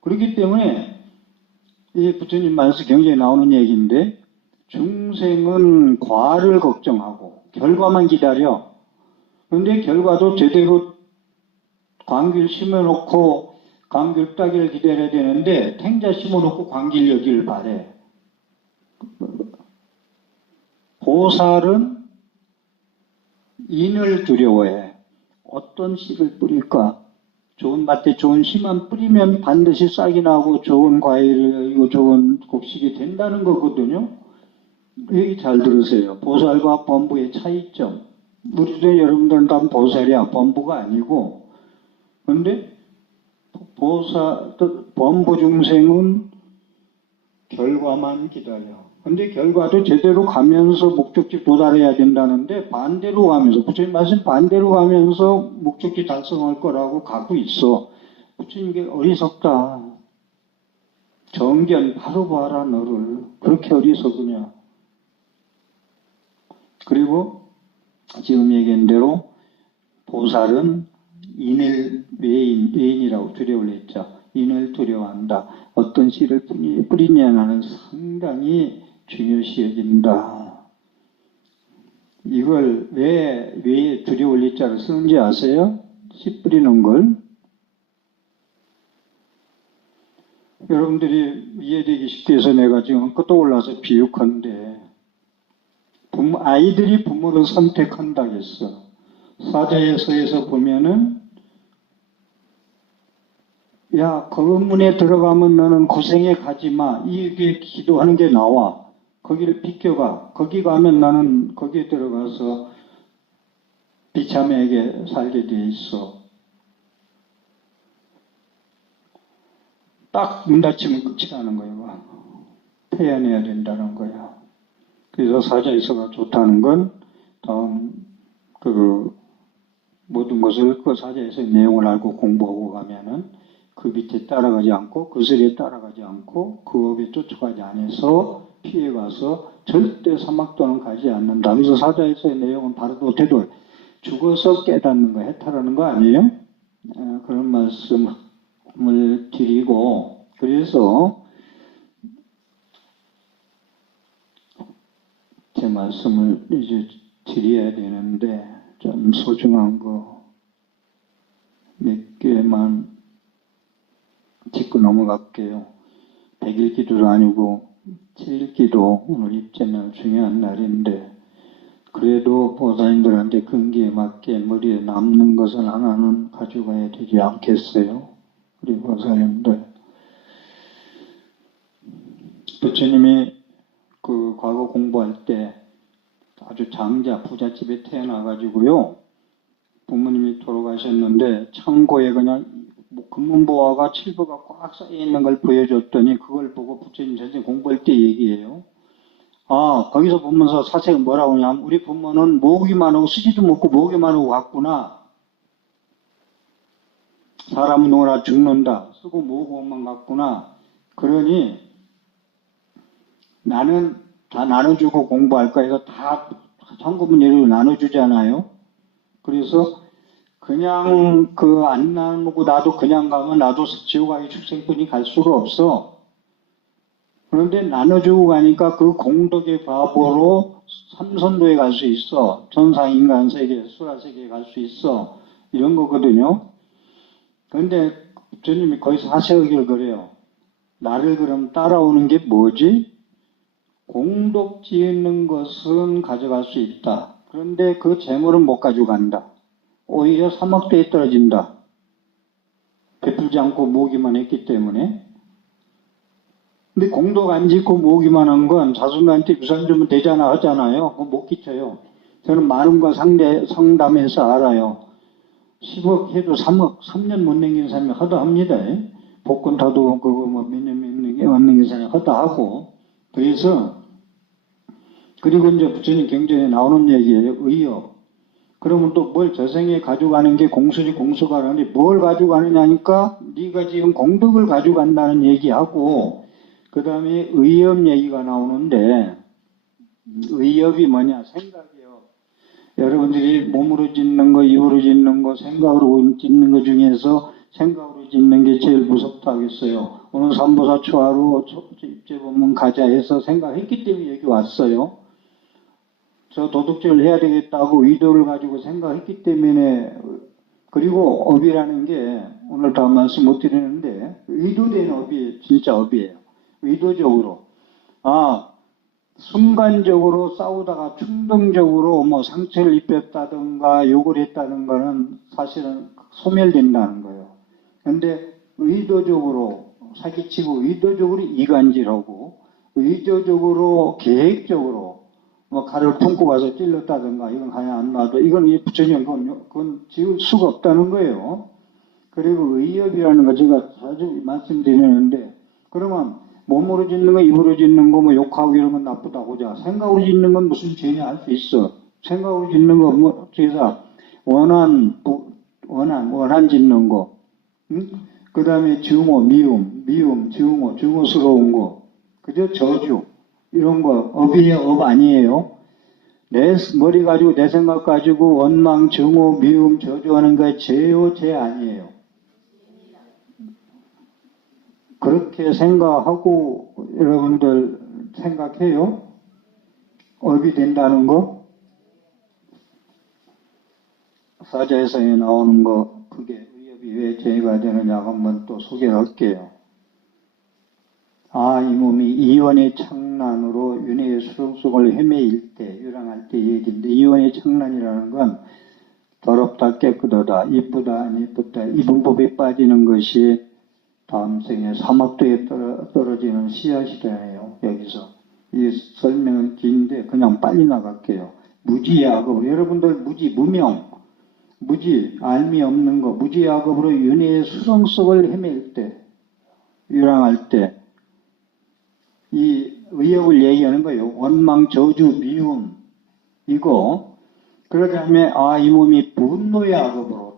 그렇기 때문에 이 부처님 말씀 경전에 나오는 얘기인데 중생은 과를 걱정하고 결과만 기다려. 그런데 결과도 제대로 광기를 심어놓고 감귤 따기를 기다려야 되는데 탱자 심어놓고 광길 여기를 바래. 보살은 인을 두려워해. 어떤 씨를 뿌릴까? 좋은 밭에 좋은 씨만 뿌리면 반드시 싹이 나고 좋은 과일이고 좋은 곡식이 된다는 거거든요. 얘기 잘 들으세요. 보살과 범부의 차이점. 우리도 여러분들은 다 보살이야. 범부가 아니고. 근데 범부 중생은 결과만 기다려. 근데 결과도 제대로 가면서 목적지 도달해야 된다는데 반대로 가면서 부처님 말씀 반대로 가면서 목적지 달성할 거라고 가고 있어. 부처님께 어리석다. 정견 바로 봐라 너를. 그렇게 어리석으냐. 그리고 지금 얘기한 대로 보살은 인을 외인이라고 두려움을 했죠. 인을 두려워한다. 어떤 씨를 뿌리냐는 상당히 중요시 여긴다. 이걸 왜 두려울 리자를 쓰는지 아세요? 씨 뿌리는 걸. 여러분들이 이해되기 쉽게 해서 내가 지금 떠올라서 비유컨대 아이들이 부모를 선택한다겠어. 사자에서에서 보면은 야, 거문에 들어가면 너는 고생에 가지 마. 이게 기도하는 게 나와. 거기를 비껴가. 거기 가면 나는 거기에 들어가서 비참하게 살게 돼 있어. 딱 문 닫히면 끝이라는 거예요. 태어내야 된다는 거야. 그래서 사자에서가 좋다는 건 다음 모든 것을 그 사자에서의 내용을 알고 공부하고 가면은 그 밑에 따라가지 않고 그 소리에 따라가지 않고 그 업에 쫓아가지 않아서 피해가서 절대 사막도는 가지 않는다. 그래서 사자에서의 내용은 바로도 되돌 죽어서 깨닫는 거 해탈하는 거 아니에요? 그런 말씀을 드리고 그래서 제 말씀을 이제 드려야 되는데 좀 소중한 거 몇 개만 짚고 넘어갈게요. 100일 기도도 아니고 7일 기도 오늘 입제날 중요한 날인데 그래도 보살님들한테 근기에 맞게 머리에 남는 것은 하나는 가져가야 되지 않겠어요? 우리 보살님들. 부처님이 그 과거 공부할 때 아주 장자 부잣집에 태어나가지고요. 부모님이 돌아가셨는데 창고에 그냥 금문보화가 칠보가 꽉 쌓여있는 걸 보여줬더니 그걸 보고 부처님 전생 공부할 때 얘기해요. 아, 거기서 보면서 사색은 뭐라고 하냐면 우리 부모는 모으기만 하고 쓰지도 못고 모으기만 하고 갔구나. 사람은 오나 죽는다. 쓰고 모으고만 갔구나. 그러니 나는 다 나눠주고 공부할 거야 해서 다 천구분 예로 나눠주잖아요. 그래서 그냥 안 나누고 나도 그냥 가면 나도 지옥 가기 축생뿐이 갈 수가 없어. 그런데 나눠주고 가니까 그 공덕의 밥으로 삼선도에 갈 수 있어. 천상 인간 세계, 수라 세계에 갈 수 있어. 이런 거거든요. 그런데 주님이 거기서 하셔야길 그래요. 나를 그럼 따라오는 게 뭐지? 공덕 짓는 것은 가져갈 수 있다. 그런데 그 재물은 못 가져간다. 오히려 사막도에 떨어진다. 베풀지 않고 모으기만 했기 때문에. 근데 공덕 안 짓고 모으기만 한 건 자손한테 유산 주면 되잖아 하잖아요. 그거 못 끼쳐요. 저는 많은과 상담해서 알아요. 10억 해도 3억, 3년 못 남긴 사람이 허다합니다. 복권 타도 그거 몇 년 못 남긴 사람이 허다하고. 그리고 이제 부처님 경전에 나오는 얘기예요. 의업. 그러면 또 뭘 저생에 가져가는 게 공수지 공수가 하는데 뭘 가져가느냐니까 네가 지금 공덕을 가져간다는 얘기하고 그 다음에 의업 얘기가 나오는데 의업이 뭐냐? 생각이요. 여러분들이 몸으로 짓는 거, 입으로 짓는 거, 생각으로 짓는 거 중에서 생각으로 짓는 게 제일 무섭다 하겠어요. 오늘 삼보사 초하루 입제법문 가자 해서 생각했기 때문에 여기 왔어요. 저 도둑질을 해야 되겠다고 의도를 가지고 생각했기 때문에 그리고 업이라는 게 오늘 다 말씀 못 드리는데 의도된 업이 진짜 업이에요. 의도적으로. 순간적으로 싸우다가 충동적으로 뭐 상처를 입혔다든가 욕을 했다는 거는 사실은 소멸된다는 거예요. 근데 의도적으로 사기치고 의도적으로 이간질하고 의도적으로 계획적으로 뭐 칼을 품고 가서 찔렀다든가 이건 가야 안 놔도 이건 전혀 그건 지울 수가 없다는 거예요. 그리고 의협이라는 거 제가 자주 말씀드리는데 그러면 몸으로 짓는 거, 입으로 짓는 거, 뭐 욕하고 이런 건 나쁘다고 하자. 생각으로 짓는 건 무슨 죄냐 할 수 있어. 생각으로 짓는 거, 뭐, 그래서 원한 짓는 거. 응? 그 다음에 증오, 미움, 증오스러운 거. 그죠? 저주. 이런 거, 업이에요, 업 아니에요? 내 머리 가지고, 내 생각 가지고 원망, 증오, 미움, 저주하는 거 죄요, 죄 아니에요. 그렇게 생각하고 여러분들 생각해요? 업이 된다는 거? 사자에서에 나오는 거 그게 의업이 왜 죄가 되느냐 한번 또 소개를 할게요. 이 몸이 이원의 창난으로 윤회의 수렁 속을 헤매일 때 유랑할 때 얘기인데 이원의 창난이라는 건 더럽다 깨끗하다 이쁘다 안 이쁘다 이 문법에 빠지는 것이 다음 생에 사막도에 떨어지는 씨앗이래요. 여기서 이 설명은 긴데 그냥 빨리 나갈게요. 무지야급 여러분들 무명 무지 알미 없는 거 무지야급으로 윤회의 수렁 속을 헤맬 때 유랑할 때 이 의욕을 얘기하는 거예요. 원망 저주 미움 이거 그러기 때문에 이 몸이 분노의 악업으로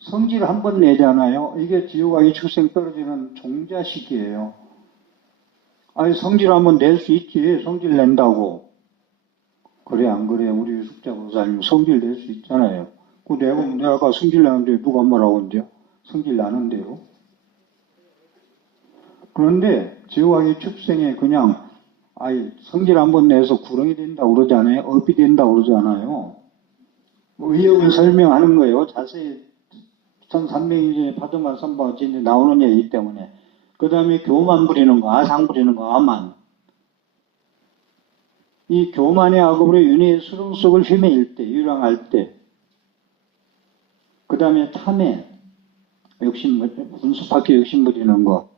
성질 한 번 내잖아요. 이게 지옥아기 출생 떨어지는 종자식이에요. 성질 한번 낼 수 있지. 성질 낸다고. 그래 안 그래? 우리 숙자보살님 성질 낼 수 있잖아요. 내가 아까 성질 나는데 누가 뭐라고 한대요? 성질 나는데요. 그런데 지옥아기 출생에 그냥 성질 한번 내서 구렁이 된다고 그러잖아요. 업이 된다고 그러잖아요. 의욕을 설명하는 거예요. 자세히 1300년 파도만 선바진에 나오는 얘기 때문에. 그 다음에 교만 부리는 거, 아상 부리는 거, 아만. 이 교만의 악업으로 윤회의 수렁 속을 헤매일 때, 유랑할 때. 그 다음에 탐해, 분수밖에 욕심 부리는 거.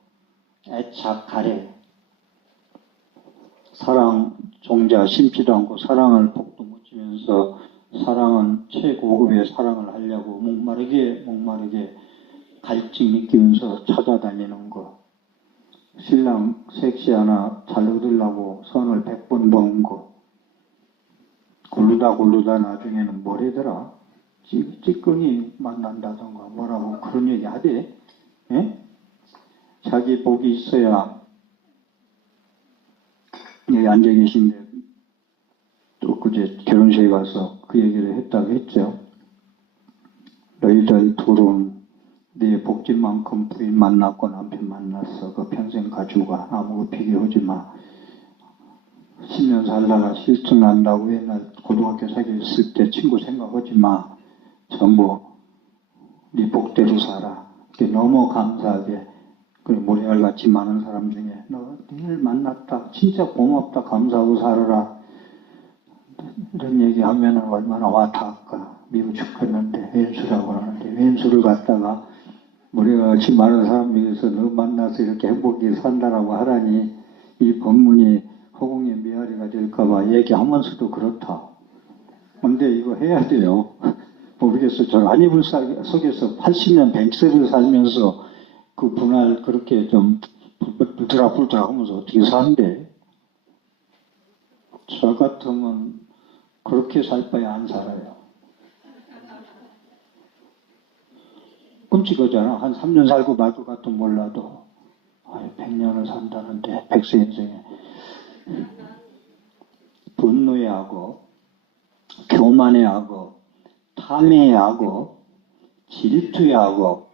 애착, 가래. 사랑, 종자, 심지도 않고 사랑을 복도 못 주면서 사랑은 최고급의 사랑을 하려고 목마르게 갈증 느끼면서 찾아다니는 거. 신랑 섹시하나 잘 얻으려고 선을 100번 버는 거. 굴르다 나중에는 뭐래더라? 찌꺼기 만난다던가 뭐라고 그런 얘기 하대. 예? 자기 복이 있어야 여기 앉아 계신데 또 그제 결혼식에 가서 그 얘기를 했다고 했죠. 너희들 둘은 네 복지만큼 부인 만났고 남편 만났어. 그 평생 가지고 가. 아무 비교하지 마. 10년 살다가 실증 난다고 옛날 고등학교 사귀었을 때 친구 생각하지 마. 전부 네 복대로 살아. 너무 감사하게 그리고 모래알같이 많은 사람 중에 너 늘 만났다. 진짜 고맙다. 감사하고 살아라. 이런 얘기하면 얼마나 와닿을까. 미워 죽겠는데 왼수라고 하는데 왼수를 갖다가 우리가 같이 많은 사람 중에서 너 만나서 이렇게 행복하게 산다라고 하라니 이 법문이 허공의 메아리가 될까봐 얘기하면서도 그렇다. 근데 이거 해야 돼요. 모르겠어. 저 안이불 속에서 80년 100세를 살면서 그 분할 그렇게 좀 불드락 하면서 어떻게 사는데 저 같으면 그렇게 살 바에 안 살아요. 끔찍하잖아. 한 3년 살고 말 것 같으면 몰라도 100년을 산다는데 100세 인생에 분노의 악어, 교만의 악어, 탐의 악어, 질투의 악어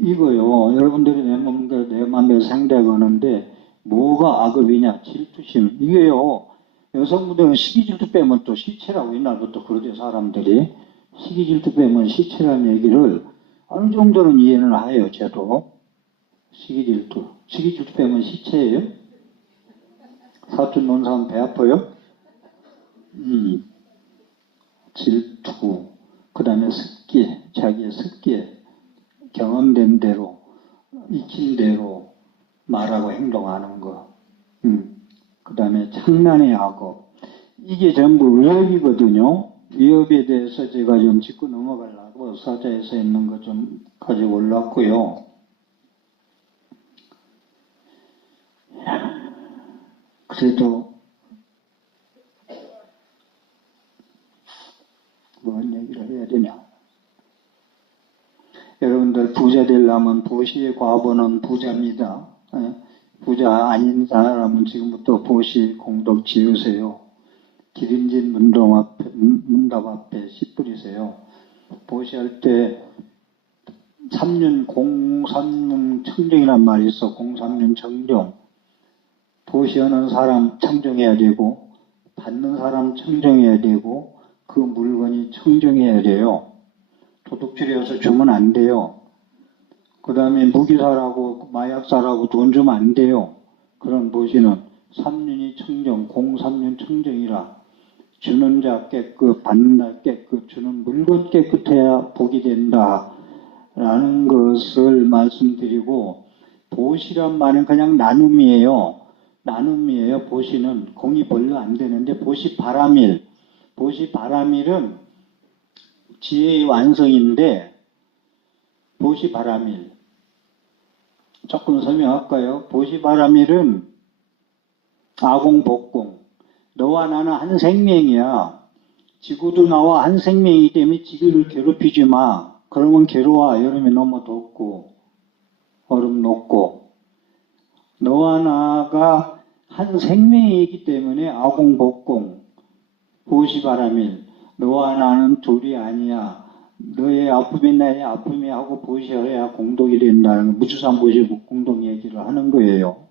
이거요. 여러분들이 내 맘에 생각하는데 뭐가 악업이냐? 질투심. 이게요. 여성분들은 시기질투 빼면 또 시체라고 옛날부터 그러죠. 사람들이. 시기질투 빼면 시체라는 얘기를 어느 정도는 이해는 해요, 저도. 시기질투 빼면 시체예요? 사촌 논 사람 배 아파요? 질투, 그 다음에 습기, 자기의 습기, 경험된 대로, 익힌 대로 말하고 행동하는 거. 그 다음에 창난의 악업. 이게 전부 위협이거든요. 위협에 대해서 제가 좀 짚고 넘어가려고 사자에서 있는 거 좀 가지고 올랐고요. 그래도 뭔 얘기를 해야 되냐. 여러분들 부자 되려면 보시의 과보는 부자입니다. 부자 아닌 사람은 지금부터 보시 공덕 지으세요. 기름진 문답 앞에 씨 뿌리세요. 보시할 때 공삼륜 청정이란 말이 있어. 공삼륜 청정. 보시하는 사람 청정해야 되고 받는 사람 청정해야 되고 그 물건이 청정해야 돼요. 도둑질해서 주면 안 돼요. 그 다음에 무기사라고 마약사라고 돈 주면 안 돼요. 그런 보시는 삼륜이 청정, 공삼륜 청정이라 주는 자 깨끗, 받는 자 깨끗, 주는 물건 깨끗해야 복이 된다 라는 것을 말씀드리고, 보시란 말은 그냥 나눔이에요. 보시는 공이 별로 안 되는데 보시바라밀. 보시바라밀은 지혜의 완성인데 보시바라밀 조금 설명할까요? 보시바라밀은 아공복공. 너와 나는 한 생명이야. 지구도 나와 한 생명이기 때문에 지구를 괴롭히지 마. 그러면 괴로워. 여름에 너무 덥고 얼음 녹고. 너와 나가 한 생명이기 때문에 아공복공. 보시바라밀. 너와 나는 둘이 아니야. 너의 아픔이 나의 아픔이 하고 보시해야 공동이 된다는 무주산 보시 공동 얘기를 하는 거예요.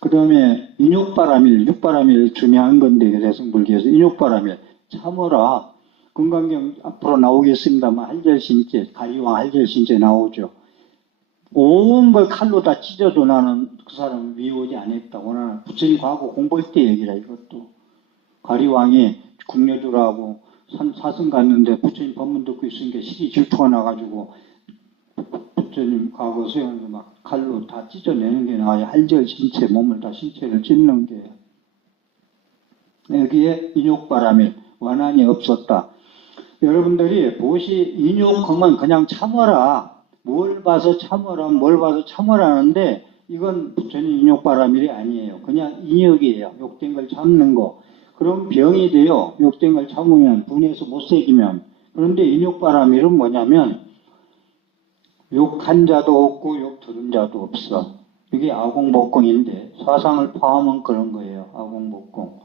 그 다음에 인욕바라밀, 육바라밀 중요한 건데 대승불교에서 인욕바라밀 참어라. 금강경 앞으로 나오겠습니다만 할절신제, 가리왕 할절신제 나오죠. 온 걸 칼로 다 찢어도 나는 그 사람 미워하지 않았다고. 나는 부처님 과거 공부할 때 얘기라. 이것도 가리왕이 궁녀들하고 사승 갔는데 부처님 법문 듣고 있으니까 시기 질투가 나가지고 부처님 과거 수행에서 막 칼로 다 찢어내는 게 나아요. 할절 신체, 몸을 다 신체를 찢는 게. 여기에 인욕바람에 원한이 없었다. 여러분들이 보시 인욕하면 그냥 참어라. 뭘 봐서 참어라는데 이건 부처님 인욕바라밀이 아니에요. 그냥 인욕이에요. 욕된 걸 참는 거. 그럼 병이 돼요. 욕된 걸 참으면, 분해서 못 새기면. 그런데 인욕바라밀은 뭐냐면 욕한 자도 없고 욕 들은 자도 없어. 이게 아공복공인데 사상을 포함한 그런 거예요. 아공복공.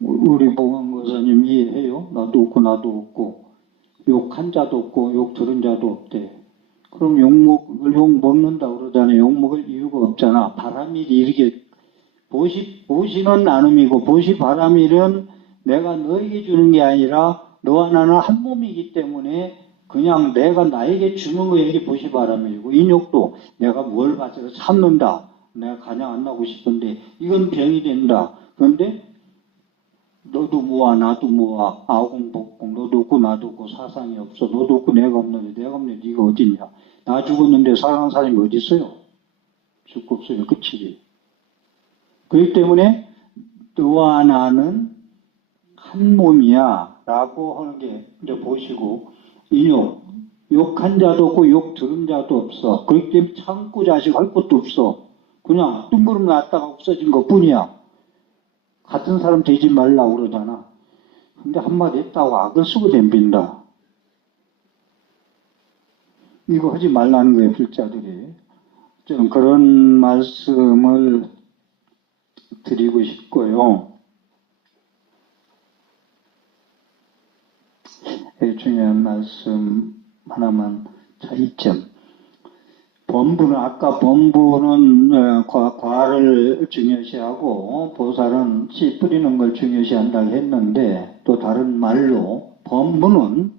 우리 보건교사님 이해해요? 나도 없고 나도 없고 욕한 자도 없고 욕 들은 자도 없대. 그럼 욕 먹는다 그러잖아요. 욕 먹을 이유가 없잖아. 바라밀이 이렇게 보시는 나눔이고 보시바라밀은 내가 너에게 주는 게 아니라 너와 나는 한 몸이기 때문에 그냥 내가 나에게 주는 거에 이게 보시바라밀이고 인욕도 내가 뭘 가져서 참는다. 내가 가냥 안 나고 싶은데 이건 병이 된다. 그런데 너도 모아 나도 모아 아공복공 너도 없고 나도 없고 사상이 없어. 너도 없고 내가 없는데 내가 없는데 네가 어딨냐. 나 죽었는데 사랑하는 사람이 어디 있어요? 죽고 없어요. 끝이지. 그렇기 때문에 너와 나는 한 몸이야 라고 하는 게 이제 보시고 인욕 욕한 자도 없고 욕 들은 자도 없어. 그렇기 때문에 참고 자식 할 것도 없어. 그냥 뜬구름 났다가 없어진 것 뿐이야. 같은 사람 되지 말라고 그러잖아. 근데 한마디 했다고 악을 쓰고 덤빈다. 이거 하지 말라는 거예요, 불자들이. 좀 그런 말씀을 드리고 싶고요. 중요한 말씀 하나만 차이점. 범부는 아까 범부는 과를 중요시하고 보살은 씨 뿌리는 걸 중요시한다고 했는데 또 다른 말로 범부는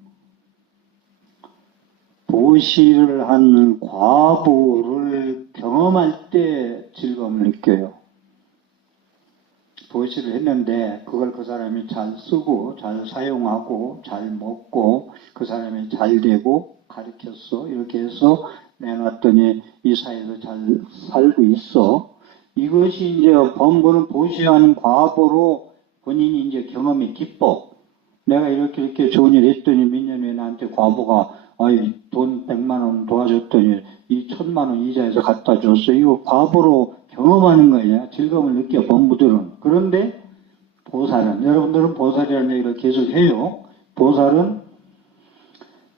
보시를 한 과보를 경험할 때 즐거움을 느껴요. 보시를 했는데 그걸 그 사람이 잘 쓰고 잘 사용하고 잘 먹고 그 사람이 잘 되고 가르쳤어. 이렇게 해서 내놨더니 이 사회에서 잘 살고 있어. 이것이 이제 범부는 보시하는 과보로 본인이 이제 경험이 기뻐. 내가 이렇게 좋은 일 했더니 몇 년 후에 나한테 과보가 돈 100만 원 도와줬더니 이 1000만 원 이자에서 갖다 줬어. 이거 과보로 경험하는 거야. 즐거움을 느껴, 범부들은. 그런데 보살은, 여러분들은 보살이라는 얘기를 계속 해요. 보살은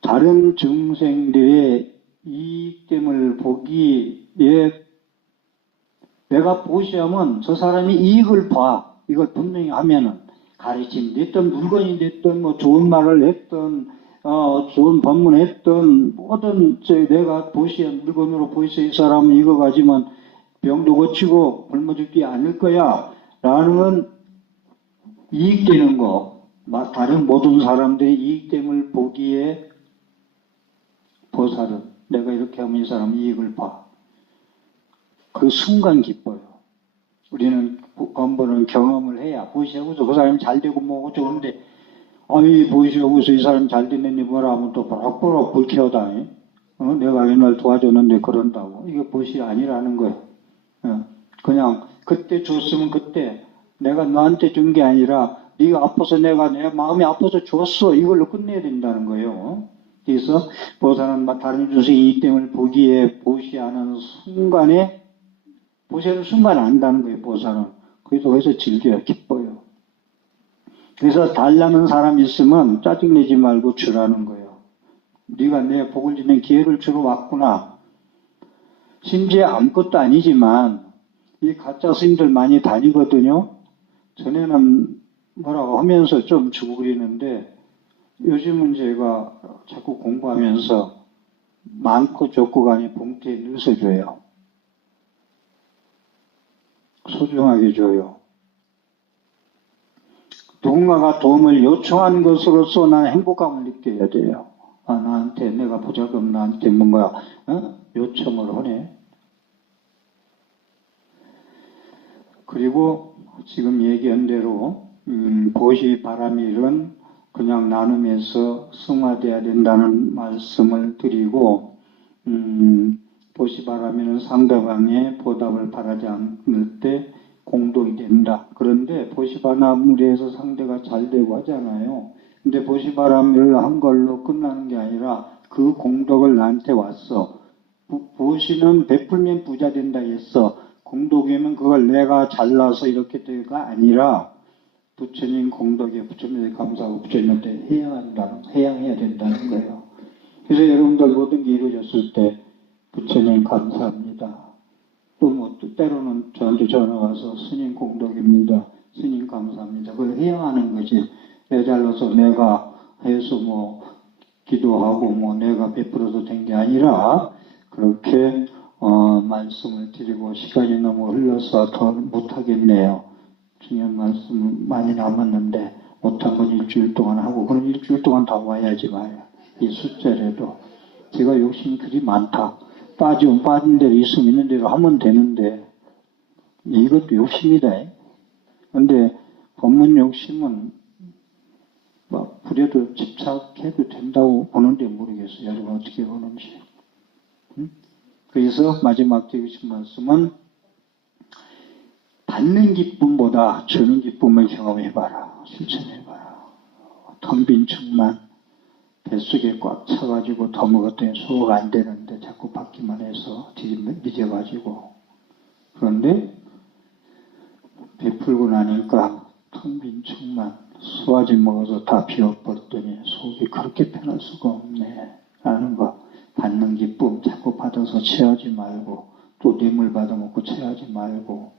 다른 중생들의 이익됨을 보기에 내가 보시하면 저 사람이 이익을 봐. 이걸 분명히 하면은 가르침이 됐든 물건이 됐든 뭐 좋은 말을 했든 좋은 법문했든 뭐든 내가 보시한 물건으로 보시에 이 사람은 이거 가지면 병도 고치고 굶어 죽지 않을 거야 라는 이익되는 거, 다른 모든 사람들이 이익됨을 보기에 보살은 내가 이렇게 하면 이 사람 이익을 봐. 그 순간 기뻐요. 우리는 범부는 경험을 해야 보시하고서 그 사람이 잘 되고 뭐고 좋은데 보시하고서 이 사람 잘 됐느니 뭐라 하면 또 버럭버럭 불쾌하다. 내가 옛날 도와줬는데 그런다고. 이게 보시 아니라는 거예요. 그냥 그때 줬으면 그때 내가 너한테 준 게 아니라 네가 아파서 내가 내 마음이 아파서 줬어. 이걸로 끝내야 된다는 거예요. 그래서 보살은 다른 주의 이익됨을 보기에 보시하는 순간에 보시하는 순간 안다는 거예요. 보살은. 그래서 거기서 즐겨요. 기뻐요. 그래서 달라는 사람이 있으면 짜증내지 말고 주라는 거예요. 네가 내 복을 짓는 기회를 주러 왔구나. 심지어 아무것도 아니지만 이 가짜 스님들 많이 다니거든요. 전에는 뭐라고 하면서 좀 주고 그랬는데 요즘은 제가 자꾸 공부하면서 많고 적고 간에 봉투에 넣어줘요. 소중하게 줘요. 누군가가 도움을 요청한 것으로서 나는 행복감을 느껴야 돼요. 나한테 내가 보잘것 나한테 뭔가 요청을 하네. 그리고 지금 얘기한 대로 보시 바라밀은 그냥 나눔에서 승화돼야 된다는 말씀을 드리고 보시 바라밀은 상대방의 보답을 바라지 않을 때 공덕이 된다. 그런데 보시 바라밀에서 상대가 잘 되고 하잖아요. 근데 보시 바라밀을 한 걸로 끝나는 게 아니라 그 공덕을 나한테 왔어. 보시는 베풀면 부자 된다 했어. 공덕이면 그걸 내가 잘나서 이렇게 될가 아니라 부처님 공덕에 부처님께 감사하고 부처님한테 해양해야 된다는 거예요. 그래서 여러분들 모든 게 이루어졌을 때 부처님 감사합니다. 또 때로는 저한테 전화 와서 스님 공덕입니다. 스님 감사합니다. 그걸 해양하는 거지. 내 잘나서 내가 해서 기도하고 내가 베풀어서 된 게 아니라 그렇게 말씀을 드리고 시간이 너무 흘러서 더 못하겠네요. 중요한 말씀 많이 남았는데 못한 건 일주일 동안 하고 그럼 일주일 동안 다 와야지 말이야. 이 숫자라도 제가 욕심이 그리 많다. 빠지면 빠진 대로 있으면 있는 대로 하면 되는데 이것도 욕심이다. 근데 법문 욕심은 부려도 집착해도 된다고 보는데 모르겠어요. 여러분 어떻게 보는지. 그래서 마지막 드리고 싶은 말씀은 받는 기쁨보다 주는 기쁨을 경험해봐라. 실천해봐라. 텅 빈 충만 뱃속에 꽉 차가지고 더 먹었더니 소화가 안 되는데 자꾸 받기만 해서 뒤집어가지고 그런데 베풀고 나니까 텅 빈 충만 소화제 먹어서 다 비워버렸더니 속이 그렇게 편할 수가 없네 라는 거. 받는 기쁨 자꾸 받아서 체하지 말고 또 뇌물 받아먹고 체하지 말고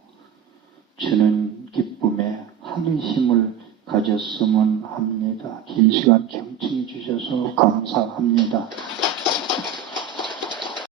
주는 기쁨에 한의심을 가졌으면 합니다. 긴 시간 경청해 주셔서 감사합니다.